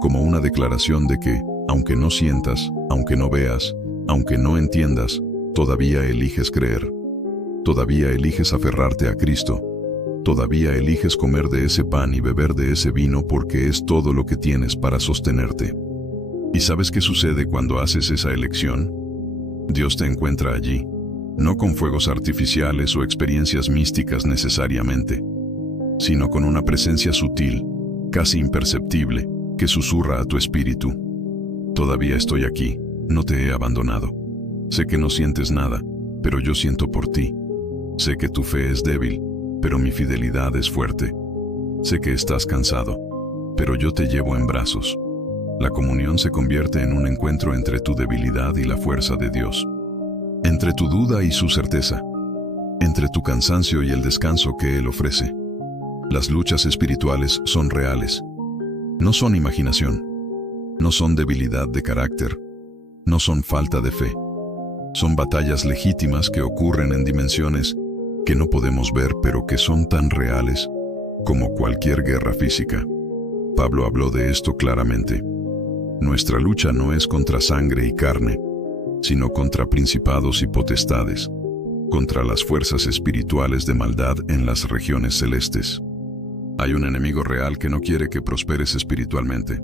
como una declaración de que, aunque no sientas, aunque no veas, aunque no entiendas, todavía eliges creer. Todavía eliges aferrarte a Cristo. Todavía eliges comer de ese pan y beber de ese vino porque es todo lo que tienes para sostenerte. ¿Y sabes qué sucede cuando haces esa elección? Dios te encuentra allí, no con fuegos artificiales o experiencias místicas necesariamente, sino con una presencia sutil, casi imperceptible, que susurra a tu espíritu. Todavía estoy aquí, no te he abandonado. Sé que no sientes nada, pero yo siento por ti. Sé que tu fe es débil, pero mi fidelidad es fuerte. Sé que estás cansado, pero yo te llevo en brazos. La comunión se convierte en un encuentro entre tu debilidad y la fuerza de Dios. Entre tu duda y su certeza. Entre tu cansancio y el descanso que Él ofrece. Las luchas espirituales son reales. No son imaginación. No son debilidad de carácter. No son falta de fe. Son batallas legítimas que ocurren en dimensiones que no podemos ver pero que son tan reales como cualquier guerra física. Pablo habló de esto claramente. Nuestra lucha no es contra sangre y carne, sino contra principados y potestades, contra las fuerzas espirituales de maldad en las regiones celestes. Hay un enemigo real que no quiere que prosperes espiritualmente,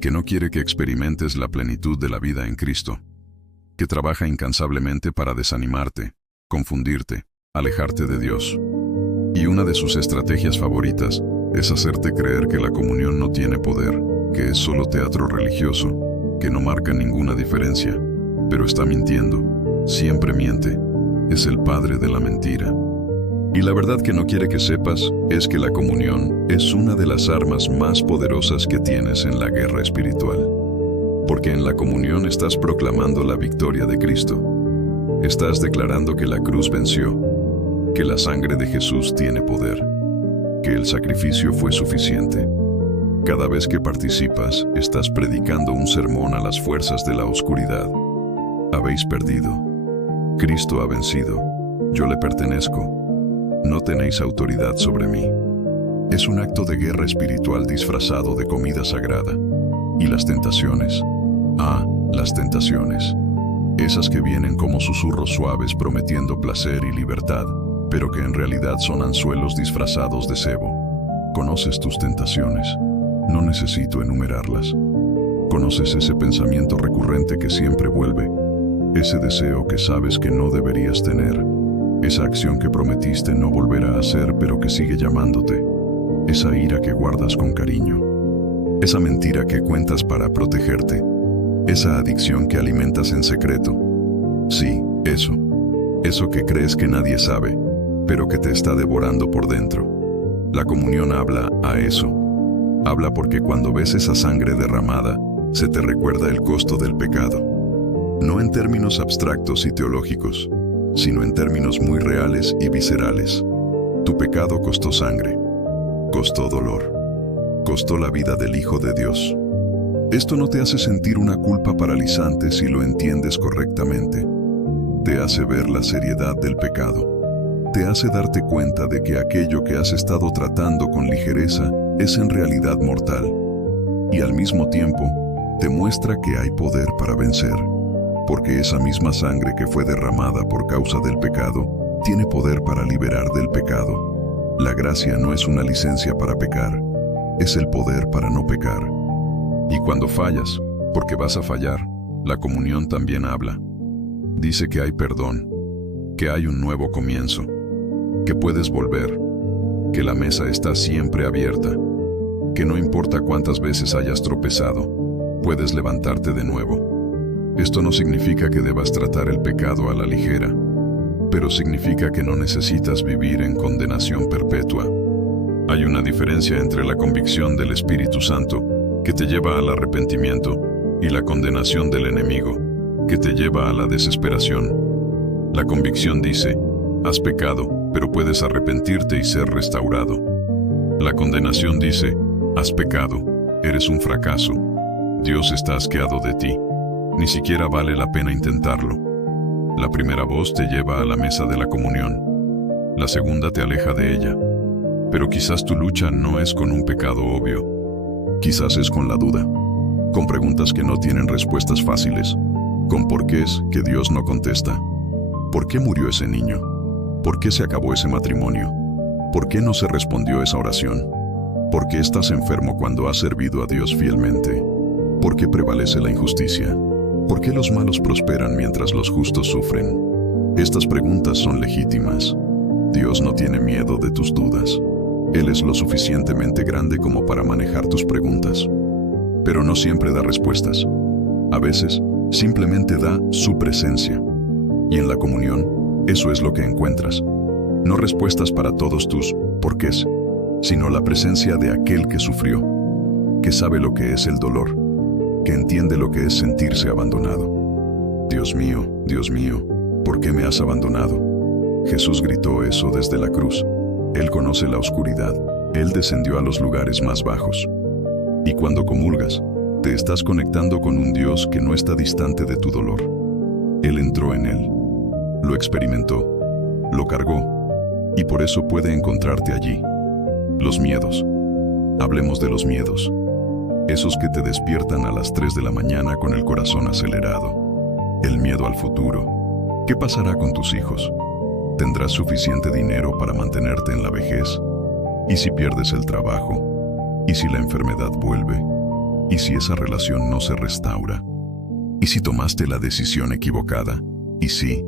que no quiere que experimentes la plenitud de la vida en Cristo, que trabaja incansablemente para desanimarte, confundirte, alejarte de Dios. Y una de sus estrategias favoritas es hacerte creer que la comunión no tiene poder, que es solo teatro religioso, que no marca ninguna diferencia. Pero está mintiendo, siempre miente, es el padre de la mentira. Y la verdad que no quiere que sepas es que la comunión es una de las armas más poderosas que tienes en la guerra espiritual. Porque en la comunión estás proclamando la victoria de Cristo. Estás declarando que la cruz venció, que la sangre de Jesús tiene poder, que el sacrificio fue suficiente. Cada vez que participas, estás predicando un sermón a las fuerzas de la oscuridad. Habéis perdido. Cristo ha vencido. Yo le pertenezco. No tenéis autoridad sobre mí. Es un acto de guerra espiritual disfrazado de comida sagrada. ¿Y las tentaciones? Las tentaciones. Esas que vienen como susurros suaves prometiendo placer y libertad, pero que en realidad son anzuelos disfrazados de cebo. ¿Conoces tus tentaciones? No necesito enumerarlas. ¿Conoces ese pensamiento recurrente que siempre vuelve? Ese deseo que sabes que no deberías tener. Esa acción que prometiste no volver a hacer pero que sigue llamándote. Esa ira que guardas con cariño. Esa mentira que cuentas para protegerte. Esa adicción que alimentas en secreto. Sí, eso. Eso que crees que nadie sabe, pero que te está devorando por dentro. La comunión habla a eso. Habla porque cuando ves esa sangre derramada, se te recuerda el costo del pecado. No en términos abstractos y teológicos, sino en términos muy reales y viscerales. Tu pecado costó sangre, costó dolor, costó la vida del Hijo de Dios. Esto no te hace sentir una culpa paralizante si lo entiendes correctamente. Te hace ver la seriedad del pecado. Te hace darte cuenta de que aquello que has estado tratando con ligereza es en realidad mortal. Y al mismo tiempo, te muestra que hay poder para vencer. Porque esa misma sangre que fue derramada por causa del pecado, tiene poder para liberar del pecado. La gracia no es una licencia para pecar, es el poder para no pecar. Y cuando fallas, porque vas a fallar, la comunión también habla. Dice que hay perdón, que hay un nuevo comienzo, que puedes volver, que la mesa está siempre abierta, que no importa cuántas veces hayas tropezado, puedes levantarte de nuevo. Esto no significa que debas tratar el pecado a la ligera, pero significa que no necesitas vivir en condenación perpetua. Hay una diferencia entre la convicción del Espíritu Santo, que te lleva al arrepentimiento, y la condenación del enemigo, que te lleva a la desesperación. La convicción dice, has pecado, pero puedes arrepentirte y ser restaurado. La condenación dice, has pecado, eres un fracaso, Dios está asqueado de ti, ni siquiera vale la pena intentarlo. La primera voz te lleva a la mesa de la comunión, la segunda te aleja de ella. Pero quizás tu lucha no es con un pecado obvio, quizás es con la duda, con preguntas que no tienen respuestas fáciles, con porqués que Dios no contesta. ¿Por qué murió ese niño? ¿Por qué se acabó ese matrimonio? ¿Por qué no se respondió esa oración? ¿Por qué estás enfermo cuando has servido a Dios fielmente? ¿Por qué prevalece la injusticia? ¿Por qué los malos prosperan mientras los justos sufren? Estas preguntas son legítimas. Dios no tiene miedo de tus dudas. Él es lo suficientemente grande como para manejar tus preguntas. Pero no siempre da respuestas. A veces, simplemente da su presencia. Y en la comunión, eso es lo que encuentras. No respuestas para todos tus porqués, sino la presencia de aquel que sufrió, que sabe lo que es el dolor, que entiende lo que es sentirse abandonado. Dios mío, ¿por qué me has abandonado? Jesús gritó eso desde la cruz. Él conoce la oscuridad. Él descendió a los lugares más bajos. Y cuando comulgas, te estás conectando con un Dios que no está distante de tu dolor. Él entró en él, lo experimentó, lo cargó, y por eso puede encontrarte allí. Los miedos. Hablemos de los miedos. Esos que te despiertan a las 3 de la mañana con el corazón acelerado. El miedo al futuro. ¿Qué pasará con tus hijos? ¿Tendrás suficiente dinero para mantenerte en la vejez? ¿Y si pierdes el trabajo? ¿Y si la enfermedad vuelve? ¿Y si esa relación no se restaura? ¿Y si tomaste la decisión equivocada? ¿Y sí?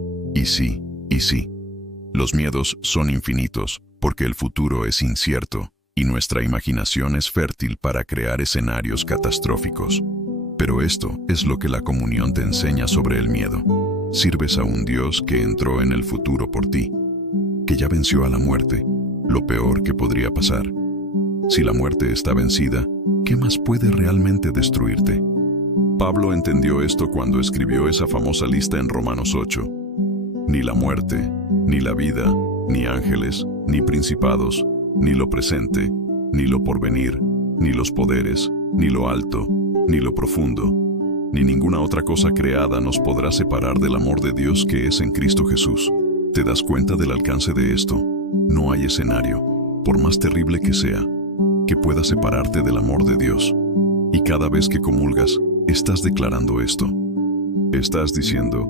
Los miedos son infinitos porque el futuro es incierto y nuestra imaginación es fértil para crear escenarios catastróficos. Pero esto es lo que la comunión te enseña sobre el miedo. Sirves a un Dios que entró en el futuro por ti, que ya venció a la muerte, lo peor que podría pasar. Si la muerte está vencida, ¿qué más puede realmente destruirte? Pablo entendió esto cuando escribió esa famosa lista en Romanos 8. Ni la muerte, ni la vida, ni ángeles, ni principados, ni lo presente, ni lo porvenir, ni los poderes, ni lo alto, ni lo profundo, ni ninguna otra cosa creada nos podrá separar del amor de Dios que es en Cristo Jesús. ¿Te das cuenta del alcance de esto? No hay escenario, por más terrible que sea, que pueda separarte del amor de Dios. Y cada vez que comulgas, estás declarando esto. Estás diciendo,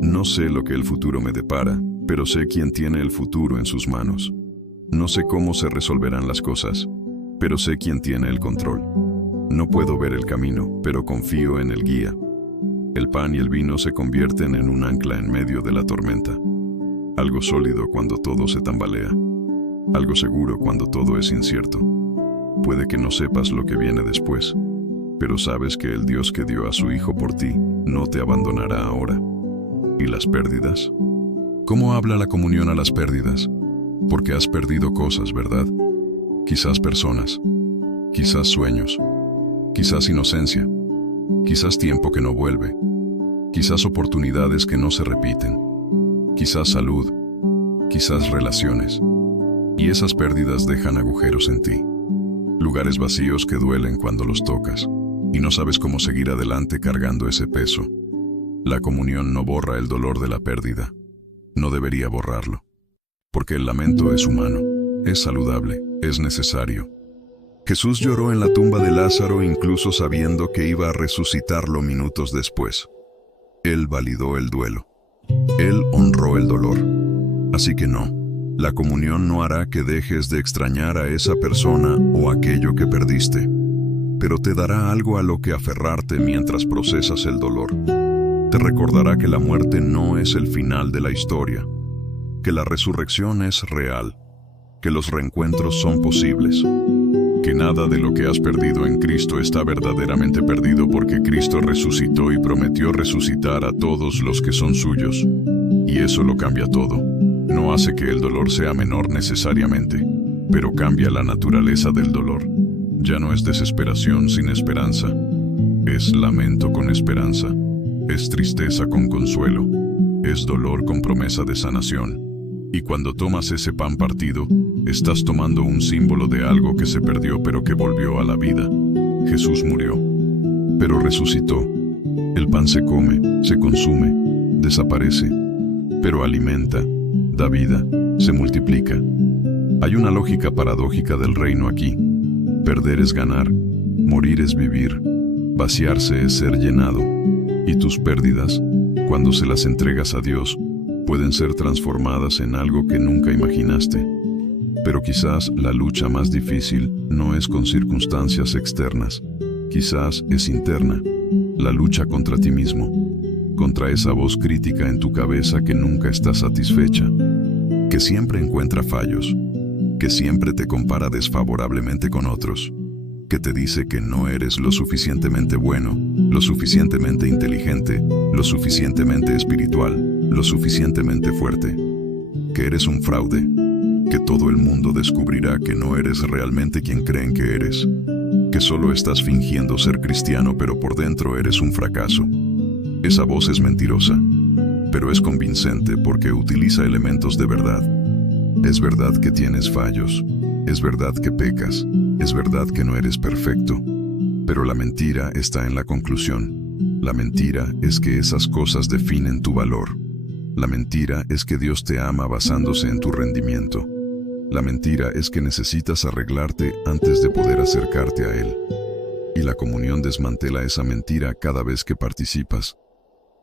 no sé lo que el futuro me depara, pero sé quién tiene el futuro en sus manos. No sé cómo se resolverán las cosas, pero sé quién tiene el control. No puedo ver el camino, pero confío en el guía. El pan y el vino se convierten en un ancla en medio de la tormenta. Algo sólido cuando todo se tambalea. Algo seguro cuando todo es incierto. Puede que no sepas lo que viene después, pero sabes que el Dios que dio a su Hijo por ti no te abandonará ahora. ¿Y las pérdidas? ¿Cómo habla la comunión a las pérdidas? Porque has perdido cosas, ¿verdad? Quizás personas, quizás sueños, quizás inocencia, quizás tiempo que no vuelve, quizás oportunidades que no se repiten, quizás salud, quizás relaciones. Y esas pérdidas dejan agujeros en ti, lugares vacíos que duelen cuando los tocas, y no sabes cómo seguir adelante cargando ese peso. La comunión no borra el dolor de la pérdida. No debería borrarlo. Porque el lamento es humano, es saludable, es necesario. Jesús lloró en la tumba de Lázaro incluso sabiendo que iba a resucitarlo minutos después. Él validó el duelo. Él honró el dolor. Así que no, la comunión no hará que dejes de extrañar a esa persona o aquello que perdiste, pero te dará algo a lo que aferrarte mientras procesas el dolor. Te recordará que la muerte no es el final de la historia, que la resurrección es real, que los reencuentros son posibles, que nada de lo que has perdido en Cristo está verdaderamente perdido porque Cristo resucitó y prometió resucitar a todos los que son suyos. Y eso lo cambia todo. No hace que el dolor sea menor necesariamente, pero cambia la naturaleza del dolor. Ya no es desesperación sin esperanza, es lamento con esperanza, es tristeza con consuelo, es dolor con promesa de sanación. Y cuando tomas ese pan partido, estás tomando un símbolo de algo que se perdió pero que volvió a la vida. Jesús murió, pero resucitó. El pan se come, se consume, desaparece, pero alimenta, da vida, se multiplica. Hay una lógica paradójica del reino aquí. Perder es ganar, morir es vivir, vaciarse es ser llenado. Y tus pérdidas, cuando se las entregas a Dios, pueden ser transformadas en algo que nunca imaginaste. Pero quizás la lucha más difícil no es con circunstancias externas, quizás es interna, la lucha contra ti mismo, contra esa voz crítica en tu cabeza que nunca está satisfecha, que siempre encuentra fallos, que siempre te compara desfavorablemente con otros, que te dice que no eres lo suficientemente bueno, lo suficientemente inteligente, lo suficientemente espiritual, lo suficientemente fuerte, que eres un fraude, que todo el mundo descubrirá que no eres realmente quien creen que eres, que solo estás fingiendo ser cristiano pero por dentro eres un fracaso. Esa voz es mentirosa, pero es convincente porque utiliza elementos de verdad. Es verdad que tienes fallos, es verdad que pecas, es verdad que no eres perfecto, pero la mentira está en la conclusión. La mentira es que esas cosas definen tu valor. La mentira es que Dios te ama basándose en tu rendimiento. La mentira es que necesitas arreglarte antes de poder acercarte a Él. Y la comunión desmantela esa mentira cada vez que participas.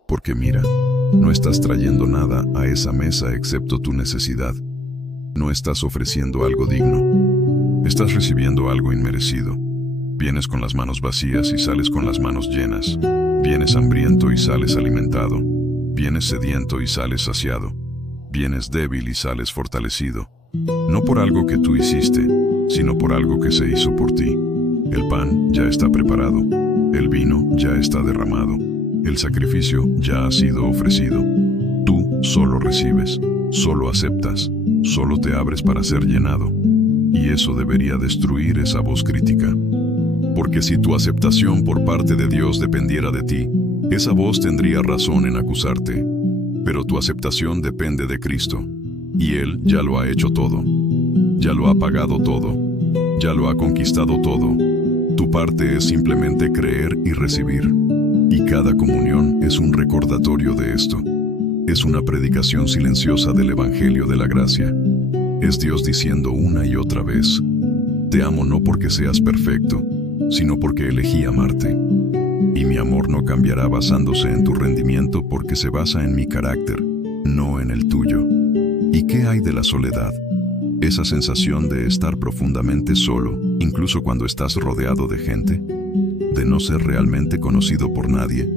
Porque mira, no estás trayendo nada a esa mesa excepto tu necesidad. No estás ofreciendo algo digno. Estás recibiendo algo inmerecido. Vienes con las manos vacías y sales con las manos llenas. Vienes hambriento y sales alimentado. Vienes sediento y sales saciado. Vienes débil y sales fortalecido. No por algo que tú hiciste, sino por algo que se hizo por ti. El pan ya está preparado. El vino ya está derramado. El sacrificio ya ha sido ofrecido. Tú solo recibes, solo aceptas, solo te abres para ser llenado. Y eso debería destruir esa voz crítica. Porque si tu aceptación por parte de Dios dependiera de ti, esa voz tendría razón en acusarte. Pero tu aceptación depende de Cristo. Y Él ya lo ha hecho todo. Ya lo ha pagado todo. Ya lo ha conquistado todo. Tu parte es simplemente creer y recibir. Y cada comunión es un recordatorio de esto. Es una predicación silenciosa del Evangelio de la Gracia. Es Dios diciendo una y otra vez: te amo no porque seas perfecto, sino porque elegí amarte. Y mi amor no cambiará basándose en tu rendimiento porque se basa en mi carácter, no en el tuyo. ¿Y qué hay de la soledad? Esa sensación de estar profundamente solo, incluso cuando estás rodeado de gente, de no ser realmente conocido por nadie,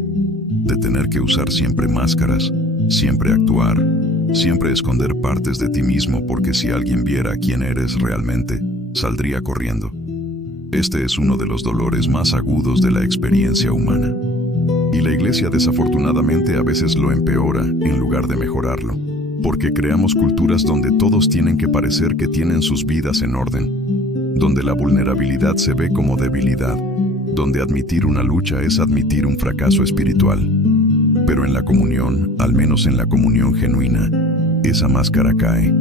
de tener que usar siempre máscaras, siempre actuar, siempre esconder partes de ti mismo porque si alguien viera quién eres realmente, saldría corriendo. Este es uno de los dolores más agudos de la experiencia humana. Y la Iglesia desafortunadamente a veces lo empeora en lugar de mejorarlo, porque creamos culturas donde todos tienen que parecer que tienen sus vidas en orden, donde la vulnerabilidad se ve como debilidad, donde admitir una lucha es admitir un fracaso espiritual. Pero en la comunión, al menos en la comunión genuina, esa máscara cae,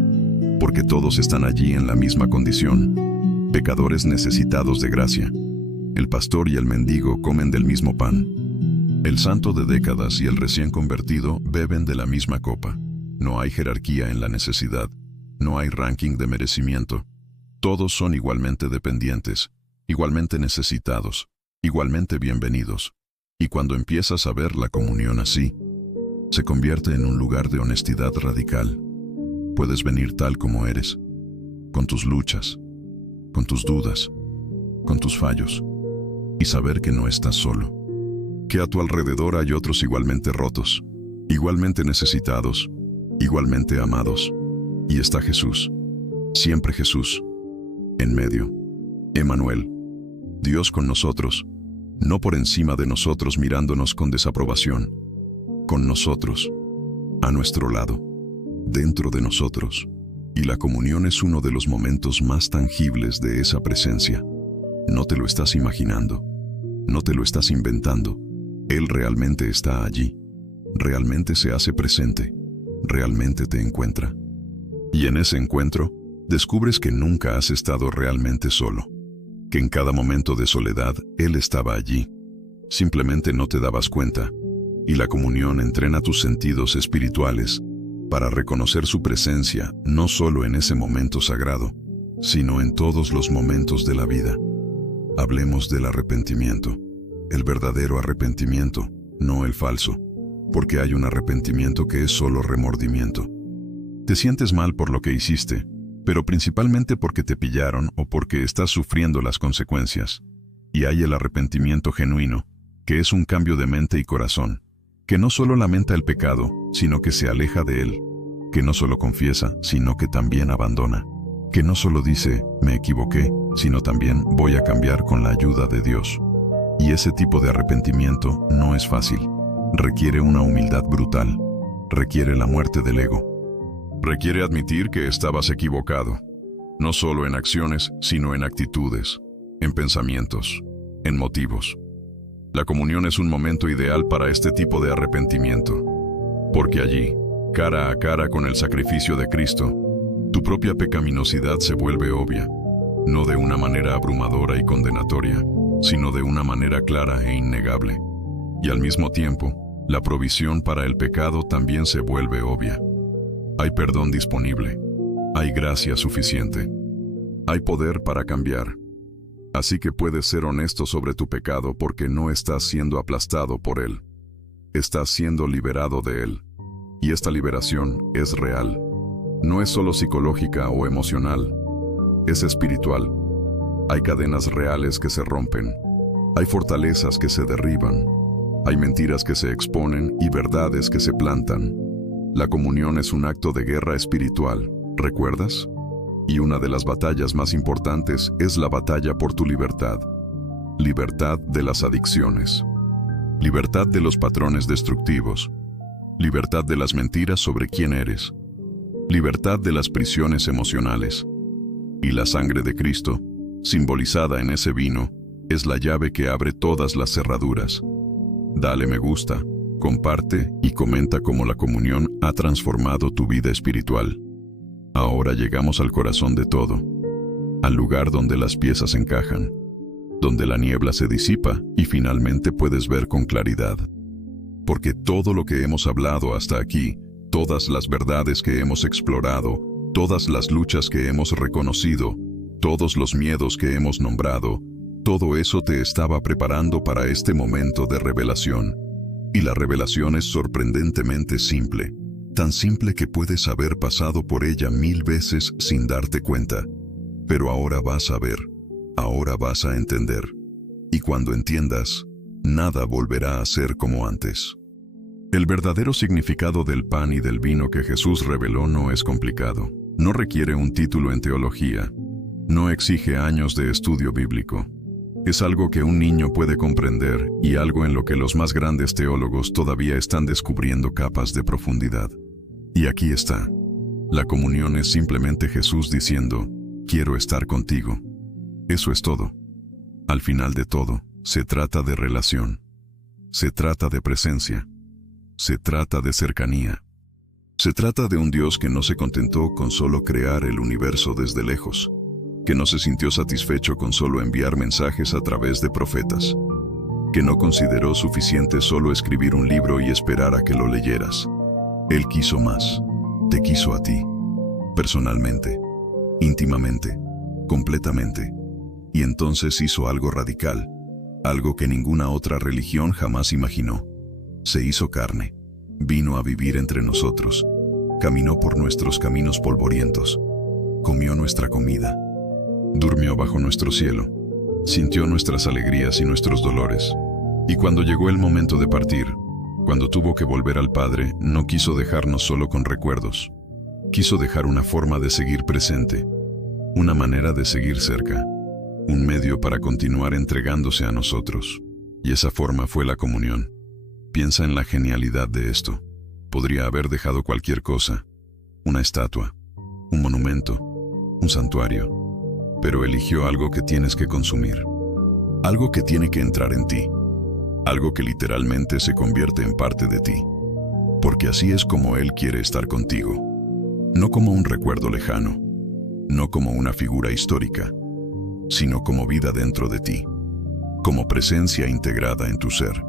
porque todos están allí en la misma condición, pecadores necesitados de gracia. El pastor y el mendigo comen del mismo pan. El santo de décadas y el recién convertido beben de la misma copa. No hay jerarquía en la necesidad, no hay ranking de merecimiento. Todos son igualmente dependientes, igualmente necesitados, igualmente bienvenidos. Y cuando empiezas a ver la comunión así, se convierte en un lugar de honestidad radical. Puedes venir tal como eres, con tus luchas, con tus dudas, con tus fallos, y saber que no estás solo. Que a tu alrededor hay otros igualmente rotos, igualmente necesitados, igualmente amados. Y está Jesús, siempre Jesús, en medio. Emmanuel, Dios con nosotros, no por encima de nosotros mirándonos con desaprobación, con nosotros, a nuestro lado, dentro de nosotros. Y la comunión es uno de los momentos más tangibles de esa presencia. No te lo estás imaginando, no te lo estás inventando. Él realmente está allí, realmente se hace presente, realmente te encuentra. Y en ese encuentro, descubres que nunca has estado realmente solo, que en cada momento de soledad Él estaba allí. Simplemente no te dabas cuenta, y la comunión entrena tus sentidos espirituales para reconocer su presencia no solo en ese momento sagrado, sino en todos los momentos de la vida. Hablemos del arrepentimiento, el verdadero arrepentimiento, no el falso, porque hay un arrepentimiento que es solo remordimiento. Te sientes mal por lo que hiciste, pero principalmente porque te pillaron o porque estás sufriendo las consecuencias. Y hay el arrepentimiento genuino, que es un cambio de mente y corazón, que no solo lamenta el pecado, sino que se aleja de él, que no solo confiesa, sino que también abandona, que no solo dice, me equivoqué, sino también voy a cambiar con la ayuda de Dios. Y ese tipo de arrepentimiento no es fácil. Requiere una humildad brutal, requiere la muerte del ego. Requiere admitir que estabas equivocado, no solo en acciones, sino en actitudes, en pensamientos, en motivos. La comunión es un momento ideal para este tipo de arrepentimiento, porque allí, cara a cara con el sacrificio de Cristo, tu propia pecaminosidad se vuelve obvia, no de una manera abrumadora y condenatoria, sino de una manera clara e innegable. Y al mismo tiempo, la provisión para el pecado también se vuelve obvia. Hay perdón disponible, hay gracia suficiente, hay poder para cambiar. Así que puedes ser honesto sobre tu pecado porque no estás siendo aplastado por él. Estás siendo liberado de él. Y esta liberación es real. No es solo psicológica o emocional. Es espiritual. Hay cadenas reales que se rompen. Hay fortalezas que se derriban. Hay mentiras que se exponen y verdades que se plantan. La comunión es un acto de guerra espiritual, ¿recuerdas? Y una de las batallas más importantes es la batalla por tu libertad. Libertad de las adicciones. Libertad de los patrones destructivos. Libertad de las mentiras sobre quién eres. Libertad de las prisiones emocionales. Y la sangre de Cristo, simbolizada en ese vino, es la llave que abre todas las cerraduras. Dale me gusta, comparte y comenta cómo la comunión ha transformado tu vida espiritual. Ahora llegamos al corazón de todo, al lugar donde las piezas encajan. donde la niebla se disipa y finalmente puedes ver con claridad. Porque todo lo que hemos hablado hasta aquí, todas las verdades que hemos explorado, todas las luchas que hemos reconocido, todos los miedos que hemos nombrado, todo eso te estaba preparando para este momento de revelación. Y la revelación es sorprendentemente simple, tan simple que puedes haber pasado por ella 1000 veces sin darte cuenta. Pero ahora vas a ver, ahora vas a entender. Y cuando entiendas, nada volverá a ser como antes. El verdadero significado del pan y del vino que Jesús reveló no es complicado. No requiere un título en teología. No exige años de estudio bíblico. Es algo que un niño puede comprender y algo en lo que los más grandes teólogos todavía están descubriendo capas de profundidad. Y aquí está. La comunión es simplemente Jesús diciendo, quiero estar contigo. Eso es todo. Al final de todo, se trata de relación. Se trata de presencia. Se trata de cercanía. Se trata de un Dios que no se contentó con solo crear el universo desde lejos, que no se sintió satisfecho con solo enviar mensajes a través de profetas, que no consideró suficiente solo escribir un libro y esperar a que lo leyeras. Él quiso más. Te quiso a ti, personalmente, íntimamente, completamente. Y entonces hizo algo radical, algo que ninguna otra religión jamás imaginó. Se hizo carne. Vino a vivir entre nosotros, caminó por nuestros caminos polvorientos, comió nuestra comida, durmió bajo nuestro cielo, sintió nuestras alegrías y nuestros dolores. Y cuando llegó el momento de partir, cuando tuvo que volver al Padre, no quiso dejarnos solo con recuerdos. Quiso dejar una forma de seguir presente, una manera de seguir cerca, un medio para continuar entregándose a nosotros. Y esa forma fue la comunión. Piensa en la genialidad de esto. Podría haber dejado cualquier cosa, una estatua, un monumento, un santuario, pero eligió algo que tienes que consumir, algo que tiene que entrar en ti, algo que literalmente se convierte en parte de ti, porque así es como Él quiere estar contigo, no como un recuerdo lejano, no como una figura histórica, sino como vida dentro de ti, como presencia integrada en tu ser.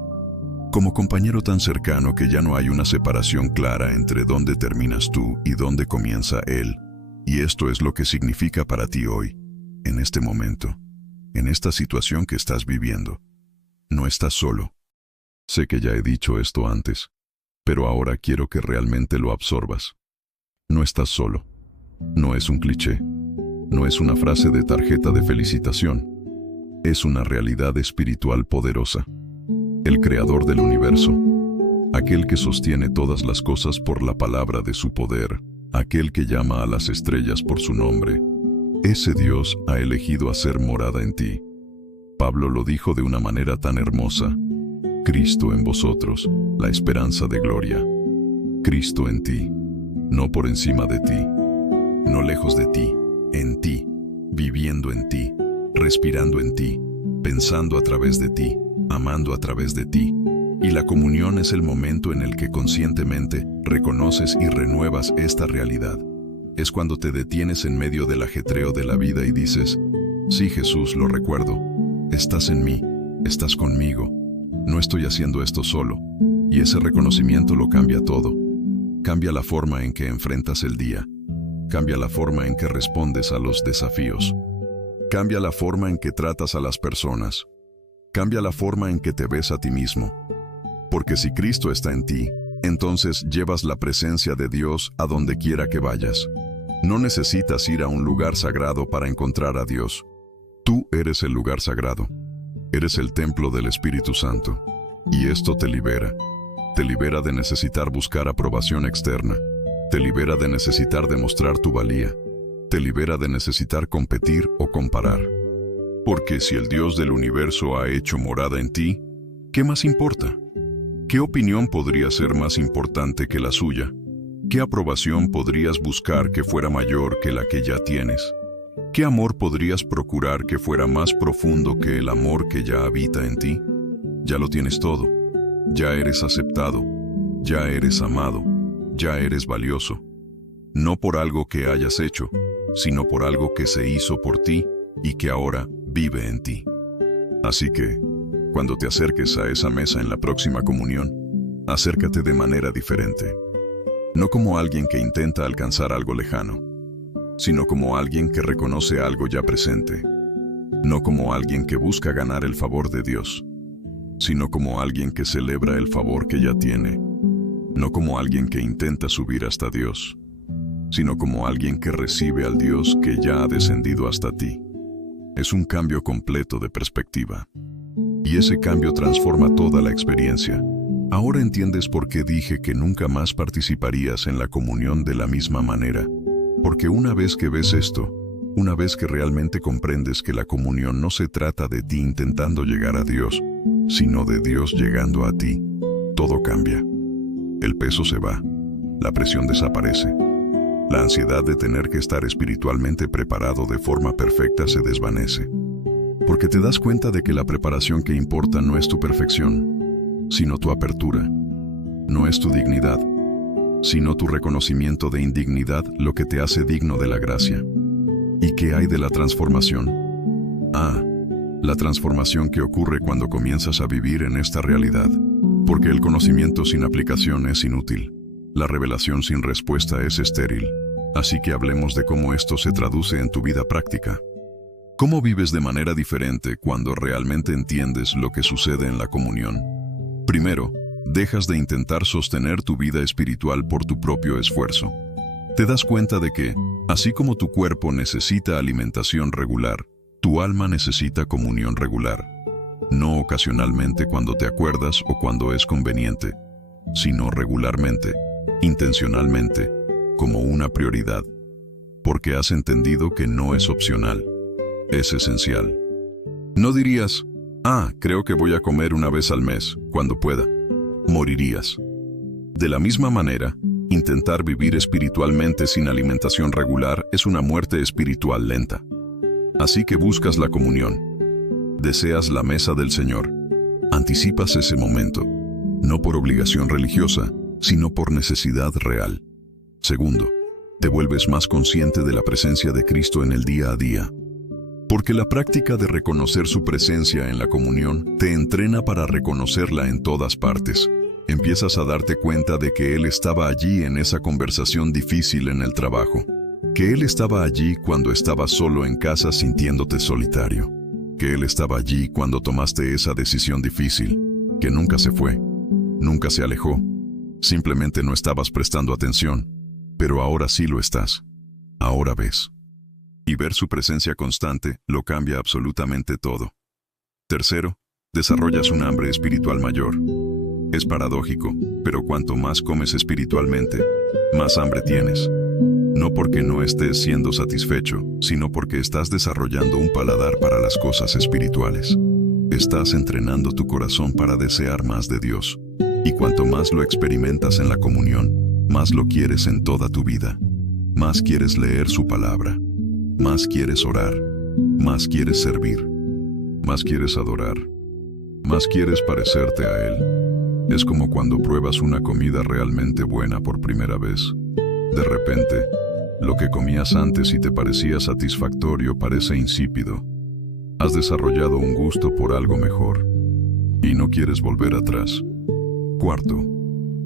Como compañero tan cercano que ya no hay una separación clara entre dónde terminas tú y dónde comienza Él. Y esto es lo que significa para ti hoy, en este momento, en esta situación que estás viviendo. No estás solo. Sé que ya he dicho esto antes, pero ahora quiero que realmente lo absorbas. No estás solo. No es un cliché. No es una frase de tarjeta de felicitación. Es una realidad espiritual poderosa. El creador del universo, aquel que sostiene todas las cosas por la palabra de su poder, aquel que llama a las estrellas por su nombre, ese Dios ha elegido hacer morada en ti. Pablo lo dijo de una manera tan hermosa: Cristo en vosotros, la esperanza de gloria. Cristo en ti, no por encima de ti, no lejos de ti, en ti, viviendo en ti, respirando en ti, pensando a través de ti, amando a través de ti. Y la comunión es el momento en el que conscientemente reconoces y renuevas esta realidad. Es cuando te detienes en medio del ajetreo de la vida y dices: sí, Jesús, lo recuerdo. Estás en mí, estás conmigo. No estoy haciendo esto solo. Y ese reconocimiento lo cambia todo. Cambia la forma en que enfrentas el día. Cambia la forma en que respondes a los desafíos. Cambia la forma en que tratas a las personas. Cambia la forma en que te ves a ti mismo. Porque si Cristo está en ti, entonces llevas la presencia de Dios a donde quiera que vayas. No necesitas ir a un lugar sagrado para encontrar a Dios. Tú eres el lugar sagrado. Eres el templo del Espíritu Santo. Y esto te libera. Te libera de necesitar buscar aprobación externa. Te libera de necesitar demostrar tu valía. Te libera de necesitar competir o comparar. Porque si el Dios del universo ha hecho morada en ti, ¿qué más importa? ¿Qué opinión podría ser más importante que la suya? ¿Qué aprobación podrías buscar que fuera mayor que la que ya tienes? ¿Qué amor podrías procurar que fuera más profundo que el amor que ya habita en ti? Ya lo tienes todo. Ya eres aceptado. Ya eres amado. Ya eres valioso. No por algo que hayas hecho, sino por algo que se hizo por ti y que ahora vive en ti. Así que, cuando te acerques a esa mesa en la próxima comunión, acércate de manera diferente. No como alguien que intenta alcanzar algo lejano, sino como alguien que reconoce algo ya presente. No como alguien que busca ganar el favor de Dios, sino como alguien que celebra el favor que ya tiene. No como alguien que intenta subir hasta Dios, sino como alguien que recibe al Dios que ya ha descendido hasta ti. Es un cambio completo de perspectiva. Y ese cambio transforma toda la experiencia. Ahora entiendes por qué dije que nunca más participarías en la comunión de la misma manera. Porque una vez que ves esto, una vez que realmente comprendes que la comunión no se trata de ti intentando llegar a Dios, sino de Dios llegando a ti, todo cambia. El peso se va, la presión desaparece. La ansiedad de tener que estar espiritualmente preparado de forma perfecta se desvanece. Porque te das cuenta de que la preparación que importa no es tu perfección, sino tu apertura. No es tu dignidad, sino tu reconocimiento de indignidad lo que te hace digno de la gracia. ¿Y qué hay de la transformación? La transformación que ocurre cuando comienzas a vivir en esta realidad. Porque el conocimiento sin aplicación es inútil. La revelación sin respuesta es estéril. Así que hablemos de cómo esto se traduce en tu vida práctica. ¿Cómo vives de manera diferente cuando realmente entiendes lo que sucede en la comunión? Primero, dejas de intentar sostener tu vida espiritual por tu propio esfuerzo. Te das cuenta de que, así como tu cuerpo necesita alimentación regular, tu alma necesita comunión regular. No ocasionalmente cuando te acuerdas o cuando es conveniente, sino regularmente, intencionalmente, como una prioridad. Porque has entendido que no es opcional, es esencial. No dirías, creo que voy a comer una vez al mes, cuando pueda. Morirías. De la misma manera, intentar vivir espiritualmente sin alimentación regular es una muerte espiritual lenta. Así que buscas la comunión. Deseas la mesa del Señor. Anticipas ese momento, no por obligación religiosa, sino por necesidad real. Segundo, te vuelves más consciente de la presencia de Cristo en el día a día. Porque la práctica de reconocer su presencia en la comunión te entrena para reconocerla en todas partes. Empiezas a darte cuenta de que Él estaba allí en esa conversación difícil en el trabajo. Que Él estaba allí cuando estabas solo en casa sintiéndote solitario. Que Él estaba allí cuando tomaste esa decisión difícil. Que nunca se fue. Nunca se alejó. Simplemente no estabas prestando atención. Pero ahora sí lo estás. Ahora ves. Y ver su presencia constante lo cambia absolutamente todo. Tercero, desarrollas un hambre espiritual mayor. Es paradójico, pero cuanto más comes espiritualmente, más hambre tienes. No porque no estés siendo satisfecho, sino porque estás desarrollando un paladar para las cosas espirituales. Estás entrenando tu corazón para desear más de Dios. Y cuanto más lo experimentas en la comunión, más lo quieres en toda tu vida. Más quieres leer su palabra. Más quieres orar. Más quieres servir. Más quieres adorar. Más quieres parecerte a Él. Es como cuando pruebas una comida realmente buena por primera vez. De repente, lo que comías antes y te parecía satisfactorio parece insípido. Has desarrollado un gusto por algo mejor. Y no quieres volver atrás. Cuarto,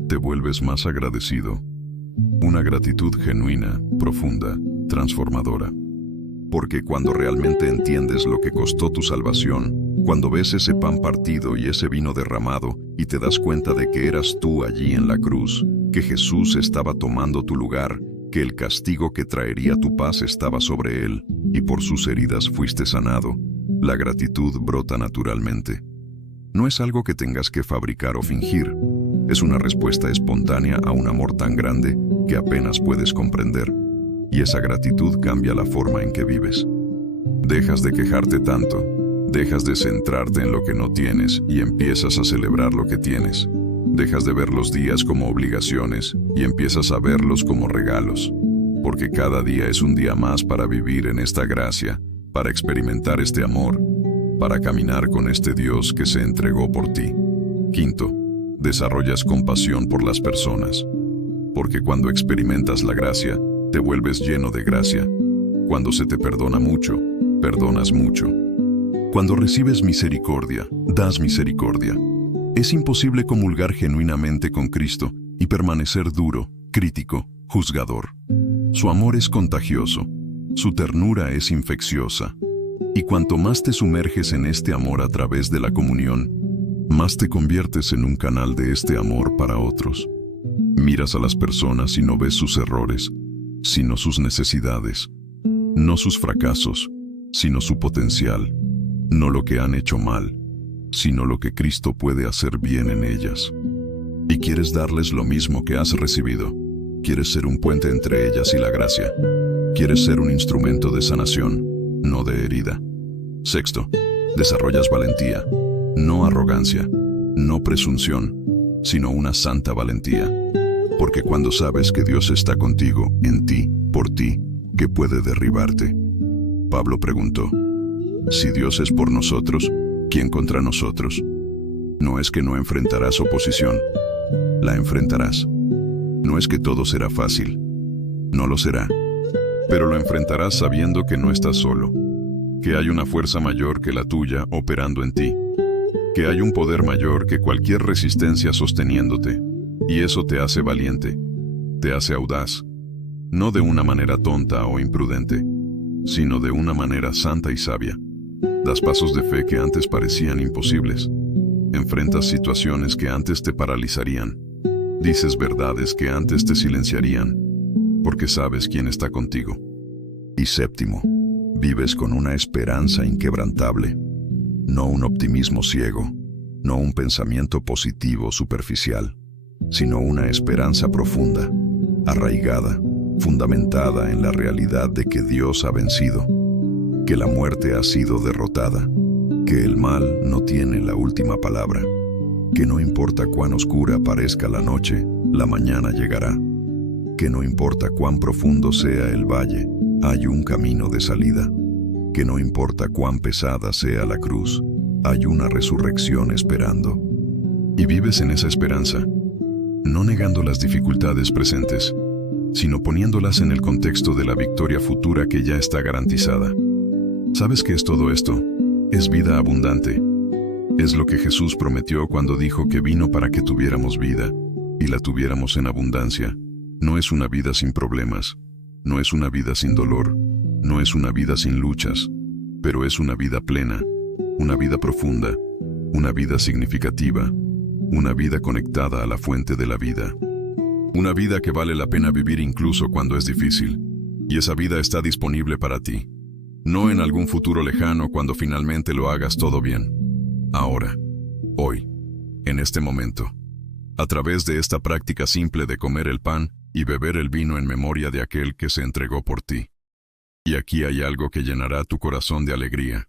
te vuelves más agradecido. Una gratitud genuina, profunda, transformadora. Porque cuando realmente entiendes lo que costó tu salvación, cuando ves ese pan partido y ese vino derramado y te das cuenta de que eras tú allí en la cruz, que Jesús estaba tomando tu lugar, que el castigo que traería tu paz estaba sobre Él y por sus heridas fuiste sanado, la gratitud brota naturalmente. No es algo que tengas que fabricar o fingir, es una respuesta espontánea a un amor tan grande que apenas puedes comprender. Y esa gratitud cambia la forma en que vives. Dejas de quejarte tanto, dejas de centrarte en lo que no tienes y empiezas a celebrar lo que tienes. Dejas de ver los días como obligaciones y empiezas a verlos como regalos. Porque cada día es un día más para vivir en esta gracia, para experimentar este amor, para caminar con este Dios que se entregó por ti. Quinto, desarrollas compasión por las personas. Porque cuando experimentas la gracia, te vuelves lleno de gracia. Cuando se te perdona mucho, perdonas mucho. Cuando recibes misericordia, das misericordia. Es imposible comulgar genuinamente con Cristo y permanecer duro, crítico, juzgador. Su amor es contagioso, su ternura es infecciosa. Y cuanto más te sumerges en este amor a través de la comunión, más te conviertes en un canal de este amor para otros. Miras a las personas y no ves sus errores, sino sus necesidades. No sus fracasos, sino su potencial. No lo que han hecho mal, sino lo que Cristo puede hacer bien en ellas. Y quieres darles lo mismo que has recibido. Quieres ser un puente entre ellas y la gracia. Quieres ser un instrumento de sanación, no de herida. Sexto, desarrollas valentía, no arrogancia, no presunción, sino una santa valentía. Porque cuando sabes que Dios está contigo, en ti, por ti, ¿qué puede derribarte? Pablo preguntó, si Dios es por nosotros, ¿quién contra nosotros? No es que no enfrentarás oposición, la enfrentarás. No es que todo será fácil, no lo será. Pero lo enfrentarás sabiendo que no estás solo, que hay una fuerza mayor que la tuya operando en ti, que hay un poder mayor que cualquier resistencia sosteniéndote, y eso te hace valiente, te hace audaz, no de una manera tonta o imprudente, sino de una manera santa y sabia. Das pasos de fe que antes parecían imposibles. Enfrentas situaciones que antes te paralizarían. Dices verdades que antes te silenciarían, porque sabes quién está contigo. Y séptimo, vives con una esperanza inquebrantable, no un optimismo ciego, no un pensamiento positivo superficial, sino una esperanza profunda, arraigada, fundamentada en la realidad de que Dios ha vencido, que la muerte ha sido derrotada, que el mal no tiene la última palabra, que no importa cuán oscura parezca la noche, la mañana llegará, que no importa cuán profundo sea el valle, hay un camino de salida, que no importa cuán pesada sea la cruz, hay una resurrección esperando. Y vives en esa esperanza, no negando las dificultades presentes, sino poniéndolas en el contexto de la victoria futura que ya está garantizada. ¿Sabes qué es todo esto? Es vida abundante. Es lo que Jesús prometió cuando dijo que vino para que tuviéramos vida, y la tuviéramos en abundancia. No es una vida sin problemas, no es una vida sin dolor, no es una vida sin luchas, pero es una vida plena, una vida profunda, una vida significativa, una vida conectada a la fuente de la vida. Una vida que vale la pena vivir incluso cuando es difícil, y esa vida está disponible para ti. No en algún futuro lejano cuando finalmente lo hagas todo bien. Ahora, hoy, en este momento, a través de esta práctica simple de comer el pan y beber el vino en memoria de aquel que se entregó por ti. Y aquí hay algo que llenará tu corazón de alegría.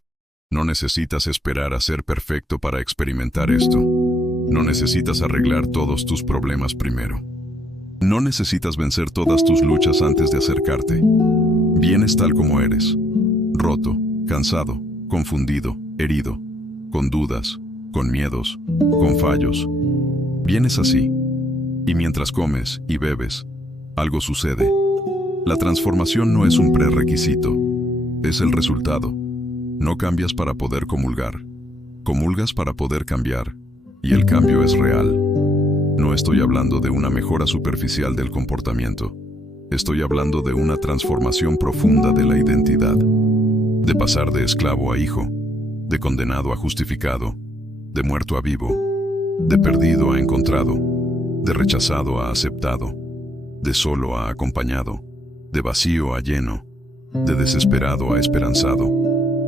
No necesitas esperar a ser perfecto para experimentar esto. No necesitas arreglar todos tus problemas primero. No necesitas vencer todas tus luchas antes de acercarte. Vienes tal como eres. Roto, cansado, confundido, herido, con dudas, con miedos, con fallos. Vienes así, y mientras comes y bebes, algo sucede. La transformación no es un prerequisito, es el resultado. No cambias para poder comulgar, comulgas para poder cambiar, y el cambio es real. No estoy hablando de una mejora superficial del comportamiento, estoy hablando de una transformación profunda de la identidad. De pasar de esclavo a hijo, de condenado a justificado, de muerto a vivo, de perdido a encontrado, de rechazado a aceptado, de solo a acompañado, de vacío a lleno, de desesperado a esperanzado,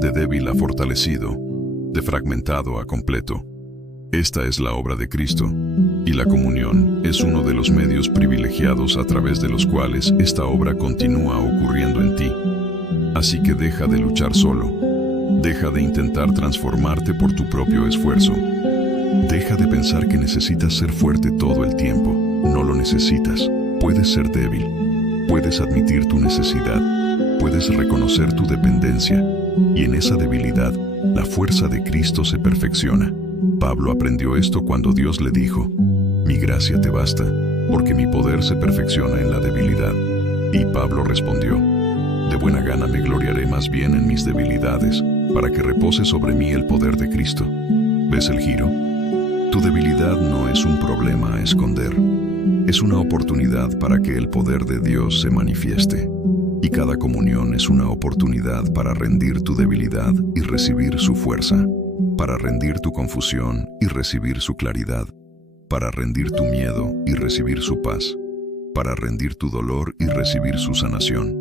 de débil a fortalecido, de fragmentado a completo. Esta es la obra de Cristo, y la comunión es uno de los medios privilegiados a través de los cuales esta obra continúa ocurriendo en ti. Así que deja de luchar solo. Deja de intentar transformarte por tu propio esfuerzo. Deja de pensar que necesitas ser fuerte todo el tiempo. No lo necesitas. Puedes ser débil. Puedes admitir tu necesidad. Puedes reconocer tu dependencia. Y en esa debilidad, la fuerza de Cristo se perfecciona. Pablo aprendió esto cuando Dios le dijo: mi gracia te basta, porque mi poder se perfecciona en la debilidad. Y Pablo respondió: de buena gana me gloriaré más bien en mis debilidades, para que repose sobre mí el poder de Cristo. ¿Ves el giro? Tu debilidad no es un problema a esconder. Es una oportunidad para que el poder de Dios se manifieste. Y cada comunión es una oportunidad para rendir tu debilidad y recibir su fuerza, para rendir tu confusión y recibir su claridad, para rendir tu miedo y recibir su paz, para rendir tu dolor y recibir su sanación,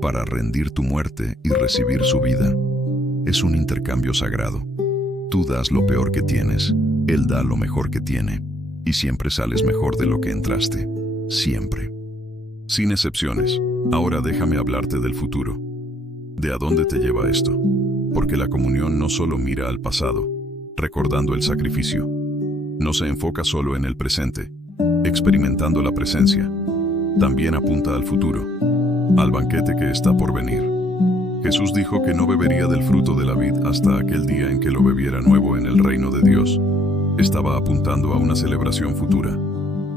para rendir tu muerte y recibir su vida. Es un intercambio sagrado. Tú das lo peor que tienes, Él da lo mejor que tiene, y siempre sales mejor de lo que entraste. Siempre. Sin excepciones. Ahora déjame hablarte del futuro. ¿De a dónde te lleva esto? Porque la comunión no solo mira al pasado, recordando el sacrificio. No se enfoca solo en el presente, experimentando la presencia. También apunta al futuro, al banquete que está por venir. Jesús dijo que no bebería del fruto de la vid hasta aquel día en que lo bebiera nuevo en el reino de Dios. Estaba apuntando a una celebración futura,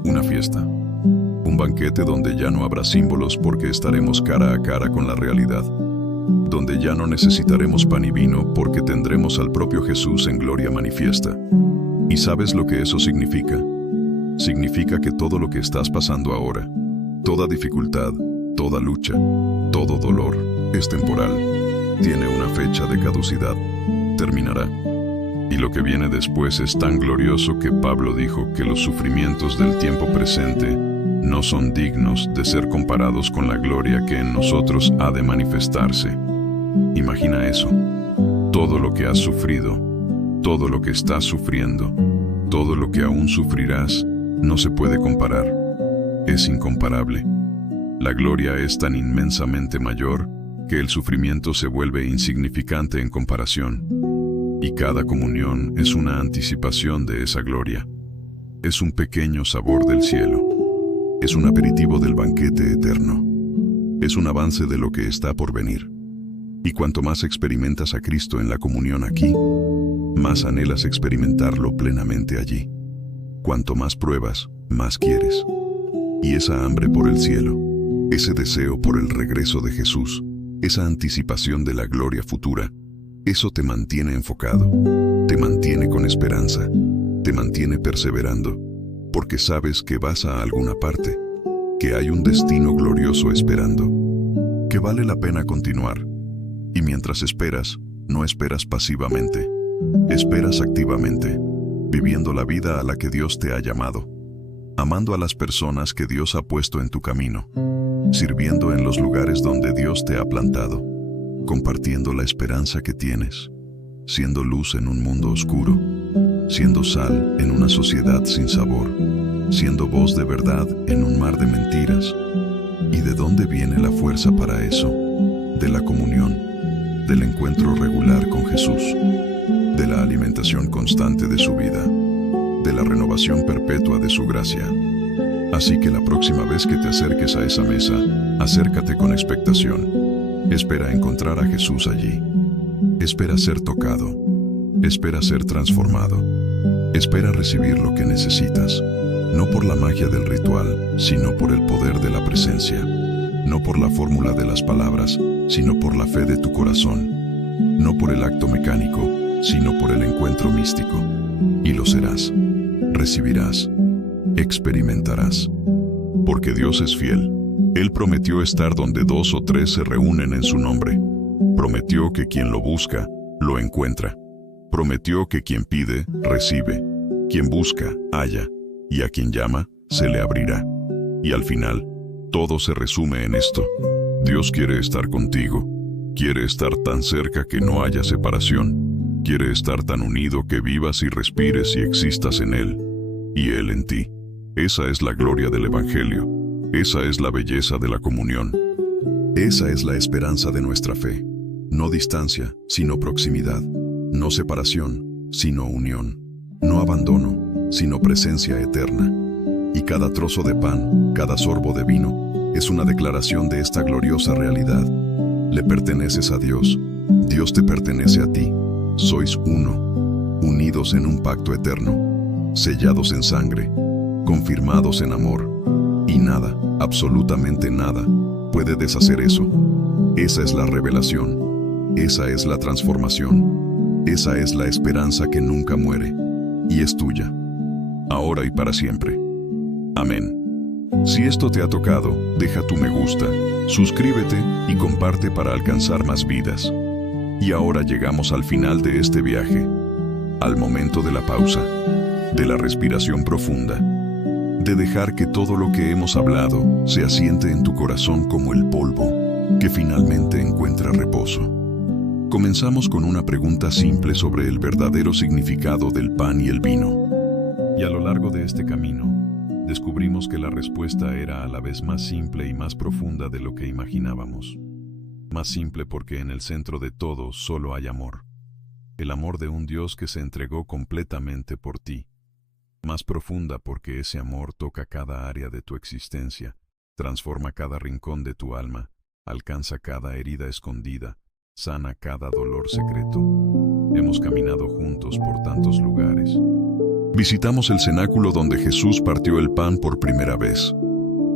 una fiesta, un banquete donde ya no habrá símbolos porque estaremos cara a cara con la realidad, donde ya no necesitaremos pan y vino porque tendremos al propio Jesús en gloria manifiesta. ¿Y sabes lo que eso significa? Significa que todo lo que estás pasando ahora, toda dificultad, toda lucha, todo dolor, es temporal, tiene una fecha de caducidad, terminará. Y lo que viene después es tan glorioso que Pablo dijo que los sufrimientos del tiempo presente no son dignos de ser comparados con la gloria que en nosotros ha de manifestarse. Imagina eso. Todo lo que has sufrido, todo lo que estás sufriendo, todo lo que aún sufrirás, no se puede comparar. Es incomparable. La gloria es tan inmensamente mayor que el sufrimiento se vuelve insignificante en comparación. Y cada comunión es una anticipación de esa gloria. Es un pequeño sabor del cielo. Es un aperitivo del banquete eterno. Es un avance de lo que está por venir. Y cuanto más experimentas a Cristo en la comunión aquí, más anhelas experimentarlo plenamente allí. Cuanto más pruebas, más quieres. Y esa hambre por el cielo, ese deseo por el regreso de Jesús, esa anticipación de la gloria futura, eso te mantiene enfocado, te mantiene con esperanza, te mantiene perseverando, porque sabes que vas a alguna parte, que hay un destino glorioso esperando, que vale la pena continuar. Y mientras esperas, no esperas pasivamente, esperas activamente, viviendo la vida a la que Dios te ha llamado, amando a las personas que Dios ha puesto en tu camino, sirviendo en los lugares donde Dios te ha plantado, compartiendo la esperanza que tienes, siendo luz en un mundo oscuro, siendo sal en una sociedad sin sabor, siendo voz de verdad en un mar de mentiras. ¿Y de dónde viene la fuerza para eso? De la comunión, del encuentro regular con Jesús, de la alimentación constante de su vida, de la renovación perpetua de su gracia. Así que la próxima vez que te acerques a esa mesa, acércate con expectación. Espera encontrar a Jesús allí. Espera ser tocado. Espera ser transformado. Espera recibir lo que necesitas, no por la magia del ritual, sino por el poder de la presencia. No por la fórmula de las palabras, sino por la fe de tu corazón. No por el acto mecánico, sino por el encuentro místico. Y lo serás. Recibirás. Experimentarás. Porque Dios es fiel. Él prometió estar donde 2 o 3 se reúnen en su nombre. Prometió que quien lo busca, lo encuentra. Prometió que quien pide, recibe. Quien busca, halla. Y a quien llama, se le abrirá. Y al final, todo se resume en esto. Dios quiere estar contigo. Quiere estar tan cerca que no haya separación. Quiere estar tan unido que vivas y respires y existas en Él. Y Él en ti. Esa es la gloria del Evangelio. Esa es la belleza de la comunión. Esa es la esperanza de nuestra fe. No distancia, sino proximidad. No separación, sino unión. No abandono, sino presencia eterna. Y cada trozo de pan, cada sorbo de vino, es una declaración de esta gloriosa realidad. Le perteneces a Dios. Dios te pertenece a ti. Sois uno, unidos en un pacto eterno, sellados en sangre, confirmados en amor. Y nada, absolutamente nada, puede deshacer eso. Esa es la revelación. Esa es la transformación. Esa es la esperanza que nunca muere. Y es tuya. Ahora y para siempre. Amén. Si esto te ha tocado, deja tu me gusta, suscríbete y comparte para alcanzar más vidas. Y ahora llegamos al final de este viaje, al momento de la pausa, de la respiración profunda, de dejar que todo lo que hemos hablado se asiente en tu corazón como el polvo, que finalmente encuentra reposo. Comenzamos con una pregunta simple sobre el verdadero significado del pan y el vino. Y a lo largo de este camino, descubrimos que la respuesta era a la vez más simple y más profunda de lo que imaginábamos. Más simple porque en el centro de todo solo hay amor. El amor de un Dios que se entregó completamente por ti. Más profunda porque ese amor toca cada área de tu existencia, transforma cada rincón de tu alma, alcanza cada herida escondida, sana cada dolor secreto. Hemos caminado juntos por tantos lugares. Visitamos el cenáculo donde Jesús partió el pan por primera vez.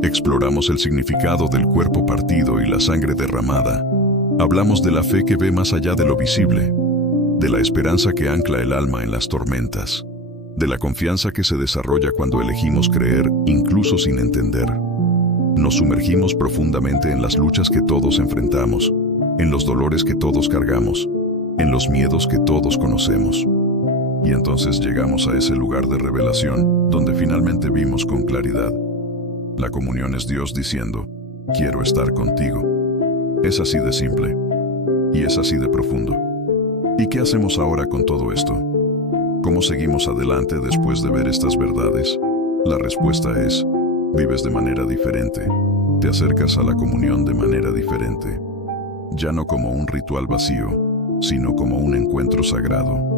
Exploramos el significado del cuerpo partido y la sangre derramada. Hablamos de la fe que ve más allá de lo visible, de la esperanza que ancla el alma en las tormentas, de la confianza que se desarrolla cuando elegimos creer, incluso sin entender. Nos sumergimos profundamente en las luchas que todos enfrentamos, en los dolores que todos cargamos, en los miedos que todos conocemos. Y entonces llegamos a ese lugar de revelación, donde finalmente vimos con claridad. La comunión es Dios diciendo, quiero estar contigo. Es así de simple, y es así de profundo. ¿Y qué hacemos ahora con todo esto? ¿Cómo seguimos adelante después de ver estas verdades? La respuesta es, vives de manera diferente, te acercas a la comunión de manera diferente, ya no como un ritual vacío, sino como un encuentro sagrado.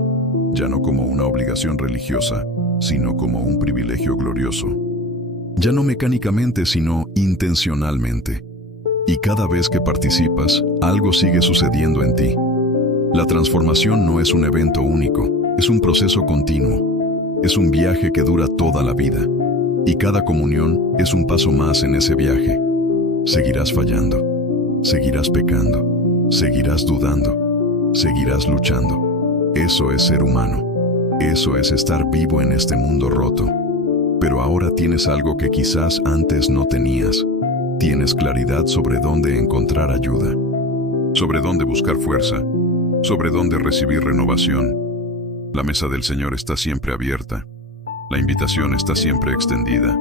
Ya no como una obligación religiosa, sino como un privilegio glorioso. Ya no mecánicamente, sino intencionalmente. Y cada vez que participas, algo sigue sucediendo en ti. La transformación no es un evento único, es un proceso continuo. Es un viaje que dura toda la vida. Y cada comunión es un paso más en ese viaje. Seguirás fallando, seguirás pecando, seguirás dudando, seguirás luchando. Eso es ser humano. Eso es estar vivo en este mundo roto. Pero ahora tienes algo que quizás antes no tenías. Tienes claridad sobre dónde encontrar ayuda, sobre dónde buscar fuerza, sobre dónde recibir renovación. La mesa del Señor está siempre abierta. La invitación está siempre extendida.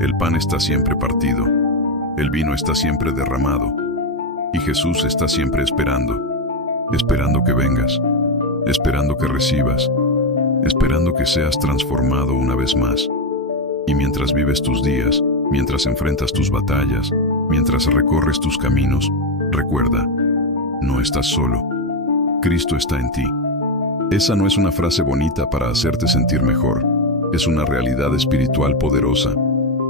El pan está siempre partido. El vino está siempre derramado. Y Jesús está siempre esperando que vengas. Esperando que recibas, esperando que seas transformado una vez más. Y mientras vives tus días, mientras enfrentas tus batallas, mientras recorres tus caminos, recuerda, no estás solo. Cristo está en ti. Esa no es una frase bonita para hacerte sentir mejor, es una realidad espiritual poderosa.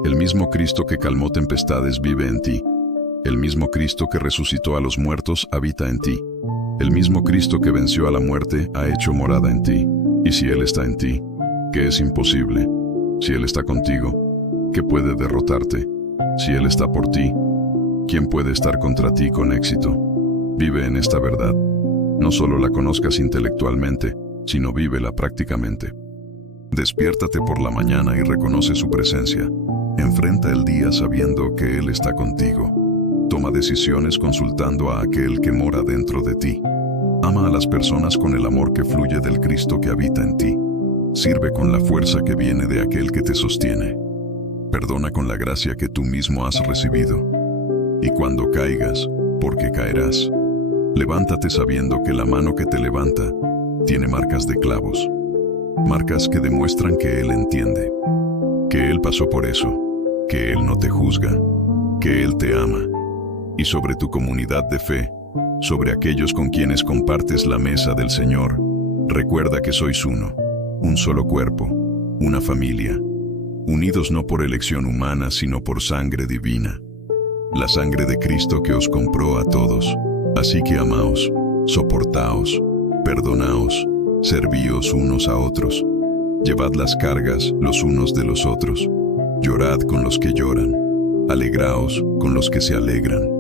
El mismo Cristo que calmó tempestades vive en ti. El mismo Cristo que resucitó a los muertos habita en ti. El mismo Cristo que venció a la muerte ha hecho morada en ti. Y si Él está en ti, ¿qué es imposible? Si Él está contigo, ¿qué puede derrotarte? Si Él está por ti, ¿quién puede estar contra ti con éxito? Vive en esta verdad. No solo la conozcas intelectualmente, sino vívela prácticamente. Despiértate por la mañana y reconoce su presencia. Enfrenta el día sabiendo que Él está contigo. Toma decisiones consultando a aquel que mora dentro de ti. Ama a las personas con el amor que fluye del Cristo que habita en ti. Sirve con la fuerza que viene de aquel que te sostiene. Perdona con la gracia que tú mismo has recibido. Y cuando caigas, porque caerás, levántate sabiendo que la mano que te levanta tiene marcas de clavos. Marcas que demuestran que Él entiende, que Él pasó por eso, que Él no te juzga, que Él te ama. Y sobre tu comunidad de fe, sobre aquellos con quienes compartes la mesa del Señor, recuerda que sois uno, un solo cuerpo, una familia, unidos no por elección humana, sino por sangre divina, la sangre de Cristo que os compró a todos. Así que amaos, soportaos, perdonaos, servíos unos a otros, llevad las cargas los unos de los otros, llorad con los que lloran, alegraos con los que se alegran.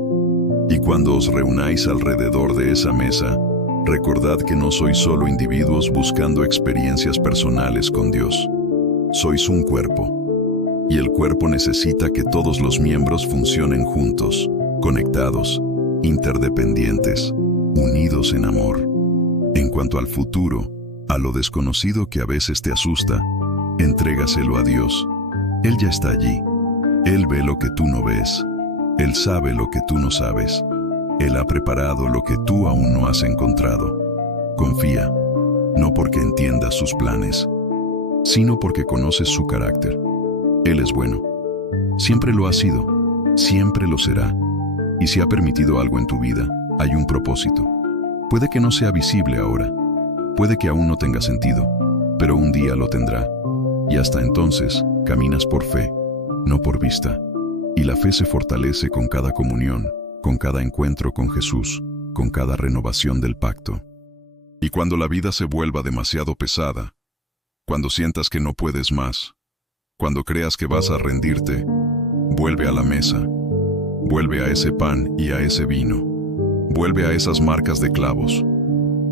Y cuando os reunáis alrededor de esa mesa, Recordad que no sois solo individuos buscando experiencias personales con Dios. Sois un cuerpo. Y el cuerpo necesita que todos los miembros funcionen juntos, conectados, interdependientes, unidos en amor. En cuanto al futuro, a lo desconocido que a veces te asusta, entrégaselo a Dios. Él ya está allí. Él ve lo que tú no ves. Él sabe lo que tú no sabes. Él ha preparado lo que tú aún no has encontrado. Confía, no porque entiendas sus planes, sino porque conoces su carácter. Él es bueno. Siempre lo ha sido, siempre lo será. Y si ha permitido algo en tu vida, hay un propósito. Puede que no sea visible ahora, puede que aún no tenga sentido, pero un día lo tendrá. Y hasta entonces, caminas por fe, no por vista. Y la fe se fortalece con cada comunión, con cada encuentro con Jesús, con cada renovación del pacto. Y cuando la vida se vuelva demasiado pesada, cuando sientas que no puedes más, cuando creas que vas a rendirte, vuelve a la mesa, vuelve a ese pan y a ese vino, vuelve a esas marcas de clavos,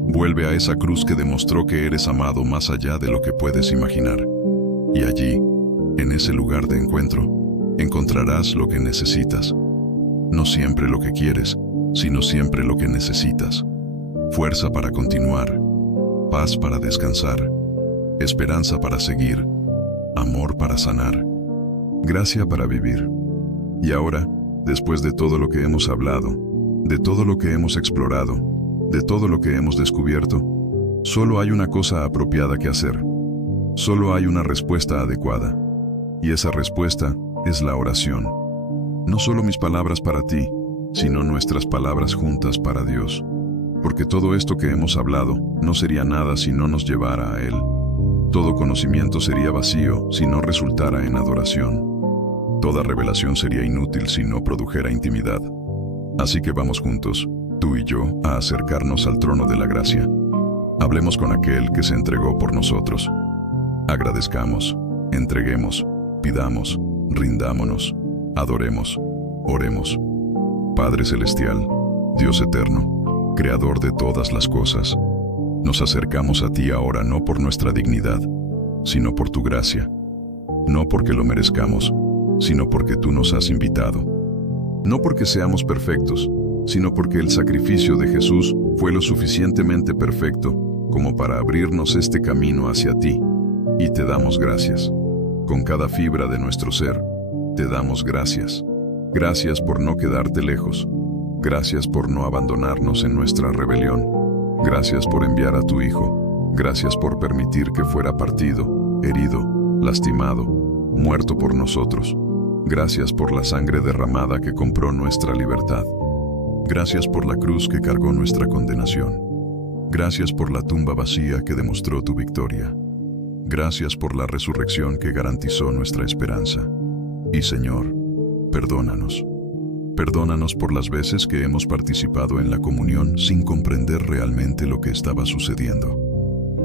vuelve a esa cruz que demostró que eres amado más allá de lo que puedes imaginar. Y allí, en ese lugar de encuentro, encontrarás lo que necesitas. No siempre lo que quieres, sino siempre lo que necesitas. Fuerza para continuar, paz para descansar, esperanza para seguir, amor para sanar, gracia para vivir. Y ahora, después de todo lo que hemos hablado, de todo lo que hemos explorado, de todo lo que hemos descubierto, solo hay una cosa apropiada que hacer. Solo hay una respuesta adecuada. Y esa respuesta es la oración. No solo mis palabras para ti, sino nuestras palabras juntas para Dios. Porque todo esto que hemos hablado no sería nada si no nos llevara a Él. Todo conocimiento sería vacío si no resultara en adoración. Toda revelación sería inútil si no produjera intimidad. Así que vamos juntos, tú y yo, a acercarnos al trono de la gracia. Hablemos con aquel que se entregó por nosotros. Agradezcamos, entreguemos, pidamos, rindámonos, adoremos, oremos. Padre Celestial, Dios eterno, Creador de todas las cosas, nos acercamos a ti ahora no por nuestra dignidad, sino por tu gracia. No porque lo merezcamos, sino porque tú nos has invitado. No porque seamos perfectos, sino porque el sacrificio de Jesús fue lo suficientemente perfecto como para abrirnos este camino hacia ti. Y te damos gracias. Con cada fibra de nuestro ser, te damos gracias. Gracias por no quedarte lejos. Gracias por no abandonarnos en nuestra rebelión. Gracias por enviar a tu Hijo. Gracias por permitir que fuera partido, herido, lastimado, muerto por nosotros. Gracias por la sangre derramada que compró nuestra libertad. Gracias por la cruz que cargó nuestra condenación. Gracias por la tumba vacía que demostró tu victoria. Gracias por la resurrección que garantizó nuestra esperanza. Y Señor, perdónanos. Perdónanos por las veces que hemos participado en la comunión sin comprender realmente lo que estaba sucediendo.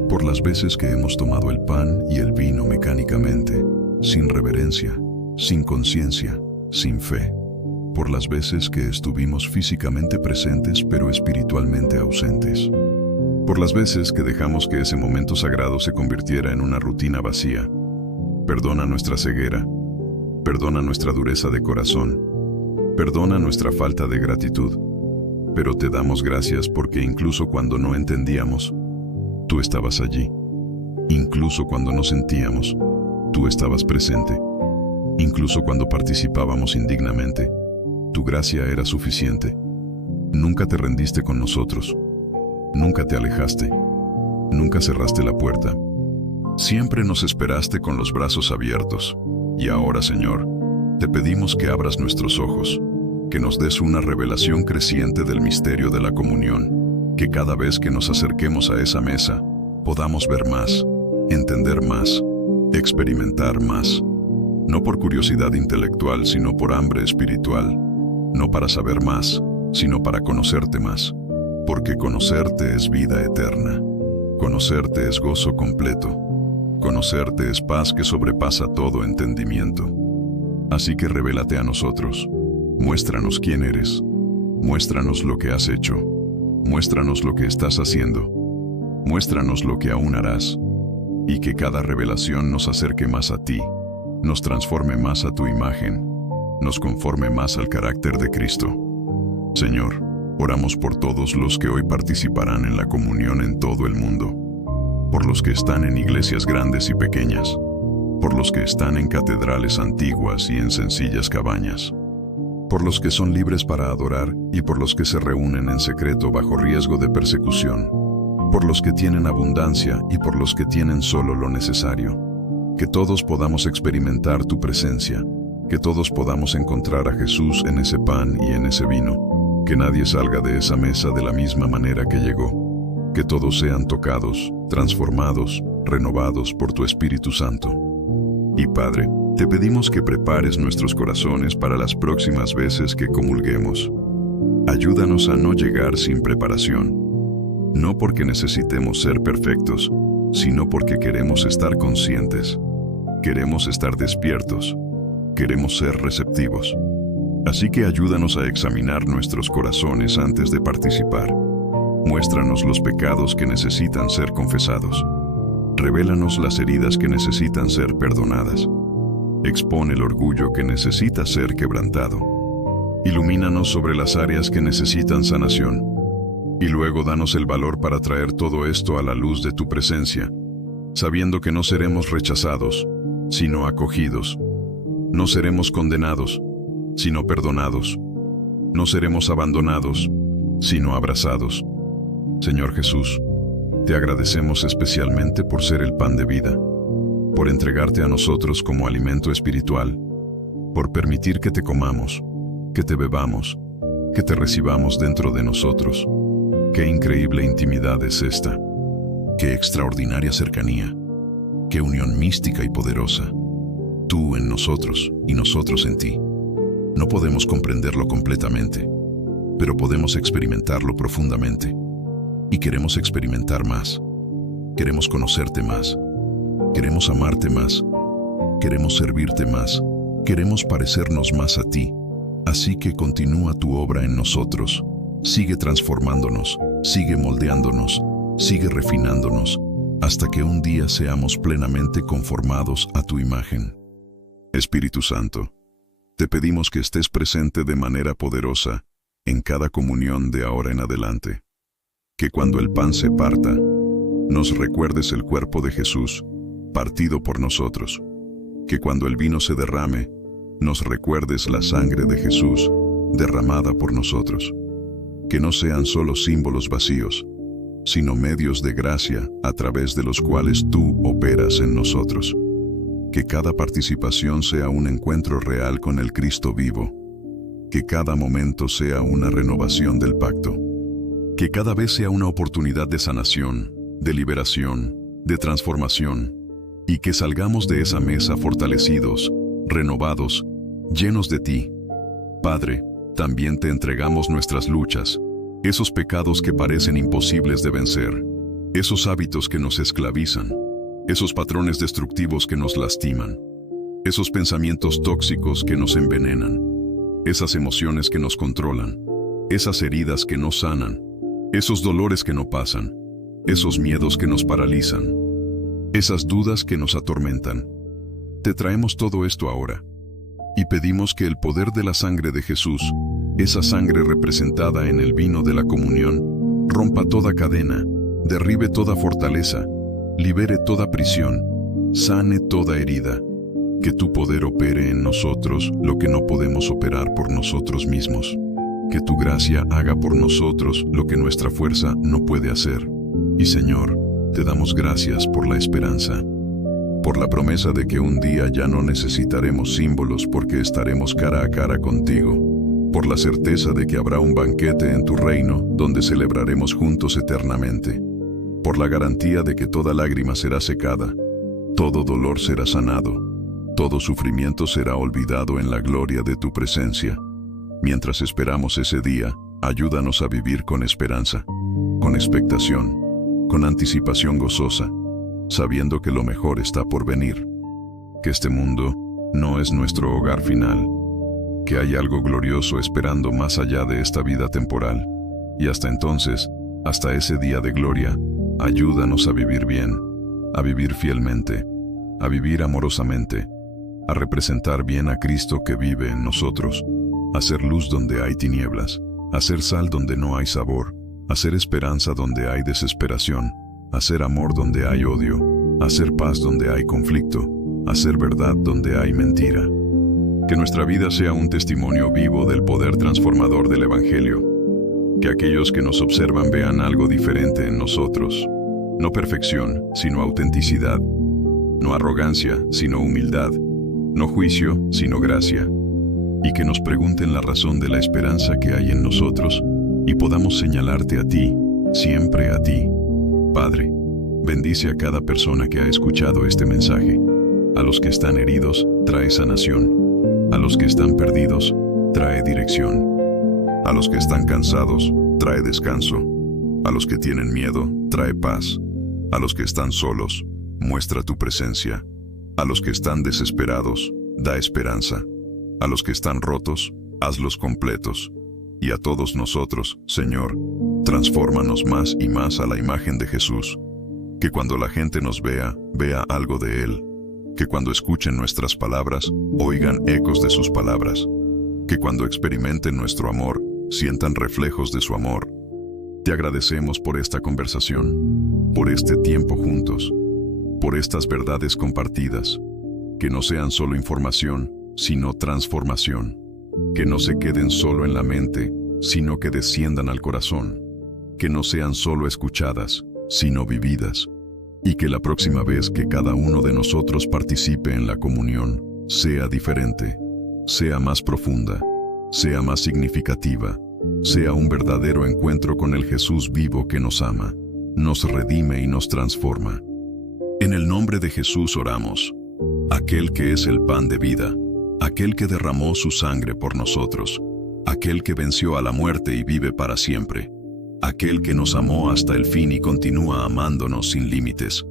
Por las veces que hemos tomado el pan y el vino mecánicamente, sin reverencia, sin conciencia, sin fe. Por las veces que estuvimos físicamente presentes pero espiritualmente ausentes. Por las veces que dejamos que ese momento sagrado se convirtiera en una rutina vacía. Perdona nuestra ceguera. Perdona nuestra dureza de corazón. Perdona nuestra falta de gratitud. Pero te damos gracias porque incluso cuando no entendíamos, tú estabas allí. Incluso cuando no sentíamos, tú estabas presente. Incluso cuando participábamos indignamente, tu gracia era suficiente. Nunca te rendiste con nosotros. Nunca te alejaste. Nunca cerraste la puerta. Siempre nos esperaste con los brazos abiertos. Y ahora, Señor, te pedimos que abras nuestros ojos, que nos des una revelación creciente del misterio de la comunión, que cada vez que nos acerquemos a esa mesa, podamos ver más, entender más, experimentar más. No por curiosidad intelectual, sino por hambre espiritual. No para saber más, sino para conocerte más. Porque conocerte es vida eterna. Conocerte es gozo completo. Conocerte es paz que sobrepasa todo entendimiento. Así que revélate a nosotros. Muéstranos quién eres. Muéstranos lo que has hecho. Muéstranos lo que estás haciendo. Muéstranos lo que aún harás. Y que cada revelación nos acerque más a ti, nos transforme más a tu imagen, nos conforme más al carácter de Cristo. Señor, oramos por todos los que hoy participarán en la comunión en todo el mundo, por los que están en iglesias grandes y pequeñas, por los que están en catedrales antiguas y en sencillas cabañas, por los que son libres para adorar y por los que se reúnen en secreto bajo riesgo de persecución, por los que tienen abundancia y por los que tienen solo lo necesario. Que todos podamos experimentar tu presencia, que todos podamos encontrar a Jesús en ese pan y en ese vino, que nadie salga de esa mesa de la misma manera que llegó, que todos sean tocados, transformados, renovados por tu Espíritu Santo. Y Padre, te pedimos que prepares nuestros corazones para las próximas veces que comulguemos. Ayúdanos a no llegar sin preparación, no porque necesitemos ser perfectos, sino porque queremos estar conscientes, queremos estar despiertos, queremos ser receptivos. Así que ayúdanos a examinar nuestros corazones antes de participar. Muéstranos los pecados que necesitan ser confesados. Revélanos las heridas que necesitan ser perdonadas. Expone el orgullo que necesita ser quebrantado. Ilumínanos sobre las áreas que necesitan sanación. Y luego danos el valor para traer todo esto a la luz de tu presencia, sabiendo que no seremos rechazados, sino acogidos. No seremos condenados, sino perdonados. No seremos abandonados, sino abrazados. Señor Jesús, te agradecemos especialmente por ser el pan de vida, por entregarte a nosotros como alimento espiritual, por permitir que te comamos, que te bebamos, que te recibamos dentro de nosotros. Qué increíble intimidad es esta, qué extraordinaria cercanía, qué unión mística y poderosa. Tú en nosotros y nosotros en ti. No podemos comprenderlo completamente, pero podemos experimentarlo profundamente. Y queremos experimentar más. Queremos conocerte más. Queremos amarte más. Queremos servirte más. Queremos parecernos más a ti. Así que continúa tu obra en nosotros. Sigue transformándonos, sigue moldeándonos, sigue refinándonos, hasta que un día seamos plenamente conformados a tu imagen. Espíritu Santo, te pedimos que estés presente de manera poderosa en cada comunión de ahora en adelante. Que cuando el pan se parta, nos recuerdes el cuerpo de Jesús, partido por nosotros. Que cuando el vino se derrame, nos recuerdes la sangre de Jesús, derramada por nosotros. Que no sean solo símbolos vacíos, sino medios de gracia a través de los cuales tú operas en nosotros. Que cada participación sea un encuentro real con el Cristo vivo. Que cada momento sea una renovación del pacto. Que cada vez sea una oportunidad de sanación, de liberación, de transformación. Y que salgamos de esa mesa fortalecidos, renovados, llenos de ti. Padre, también te entregamos nuestras luchas, esos pecados que parecen imposibles de vencer, esos hábitos que nos esclavizan, esos patrones destructivos que nos lastiman, esos pensamientos tóxicos que nos envenenan, esas emociones que nos controlan, esas heridas que no sanan, esos dolores que no pasan, esos miedos que nos paralizan, esas dudas que nos atormentan. Te traemos todo esto ahora. Y pedimos que el poder de la sangre de Jesús, esa sangre representada en el vino de la comunión, rompa toda cadena, derribe toda fortaleza, libere toda prisión, sane toda herida. Que tu poder opere en nosotros lo que no podemos operar por nosotros mismos. Que tu gracia haga por nosotros lo que nuestra fuerza no puede hacer. Y Señor, te damos gracias por la esperanza, por la promesa de que un día ya no necesitaremos símbolos porque estaremos cara a cara contigo, por la certeza de que habrá un banquete en tu reino donde celebraremos juntos eternamente, por la garantía de que toda lágrima será secada, todo dolor será sanado, todo sufrimiento será olvidado en la gloria de tu presencia. Mientras esperamos ese día, ayúdanos a vivir con esperanza, con expectación, con anticipación gozosa, sabiendo que lo mejor está por venir, que este mundo no es nuestro hogar final, que hay algo glorioso esperando más allá de esta vida temporal, y hasta entonces, Hasta ese día de gloria, ayúdanos a vivir bien, a vivir fielmente, a vivir amorosamente, a representar bien a Cristo que vive en nosotros, a ser luz donde hay tinieblas, a ser sal donde no hay sabor, a ser esperanza donde hay desesperación, a ser amor donde hay odio, a ser paz donde hay conflicto, a ser verdad donde hay mentira. Que nuestra vida sea un testimonio vivo del poder transformador del Evangelio. Que aquellos que nos observan vean algo diferente en nosotros. No perfección, sino autenticidad. No arrogancia, sino humildad. No juicio, sino gracia. Y que nos pregunten la razón de la esperanza que hay en nosotros y podamos señalarte a ti, siempre a ti. Padre, bendice a cada persona que ha escuchado este mensaje. A los que están heridos, trae sanación. A los que están perdidos, trae dirección. A los que están cansados, trae descanso. A los que tienen miedo, trae paz. A los que están solos, muestra tu presencia. A los que están desesperados, da esperanza. A los que están rotos, hazlos completos. Y a todos nosotros, Señor, transfórmanos más y más a la imagen de Jesús. Que cuando la gente nos vea, vea algo de Él. Que cuando escuchen nuestras palabras, oigan ecos de sus palabras. Que cuando experimenten nuestro amor, sientan reflejos de su amor. Te agradecemos por esta conversación, por este tiempo juntos, por estas verdades compartidas. Que no sean solo información, sino transformación. Que no se queden solo en la mente, sino que desciendan al corazón. Que no sean solo escuchadas, sino vividas. Y que la próxima vez que cada uno de nosotros participe en la comunión, sea diferente, sea más profunda, sea más significativa, sea un verdadero encuentro con el Jesús vivo que nos ama, nos redime y nos transforma. En el nombre de Jesús oramos, aquel que es el pan de vida, aquel que derramó su sangre por nosotros, aquel que venció a la muerte y vive para siempre, aquel que nos amó hasta el fin y continúa amándonos sin límites.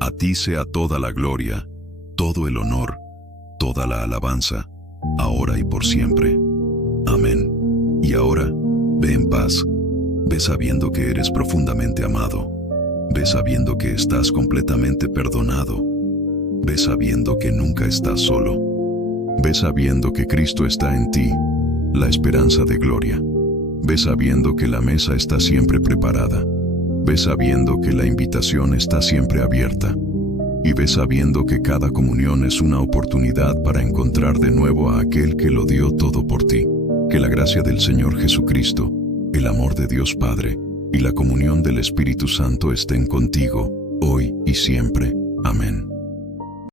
A ti sea toda la gloria, todo el honor, toda la alabanza, ahora y por siempre. Amén. Y ahora, ve en paz, ve sabiendo que eres profundamente amado, ve sabiendo que estás completamente perdonado, ve sabiendo que nunca estás solo, ve sabiendo que Cristo está en ti, la esperanza de gloria. Ve sabiendo que la mesa está siempre preparada. Ve sabiendo que la invitación está siempre abierta. Y ve sabiendo que cada comunión es una oportunidad para encontrar de nuevo a aquel que lo dio todo por ti. Que la gracia del Señor Jesucristo, el amor de Dios Padre y la comunión del Espíritu Santo estén contigo, hoy y siempre. Amén.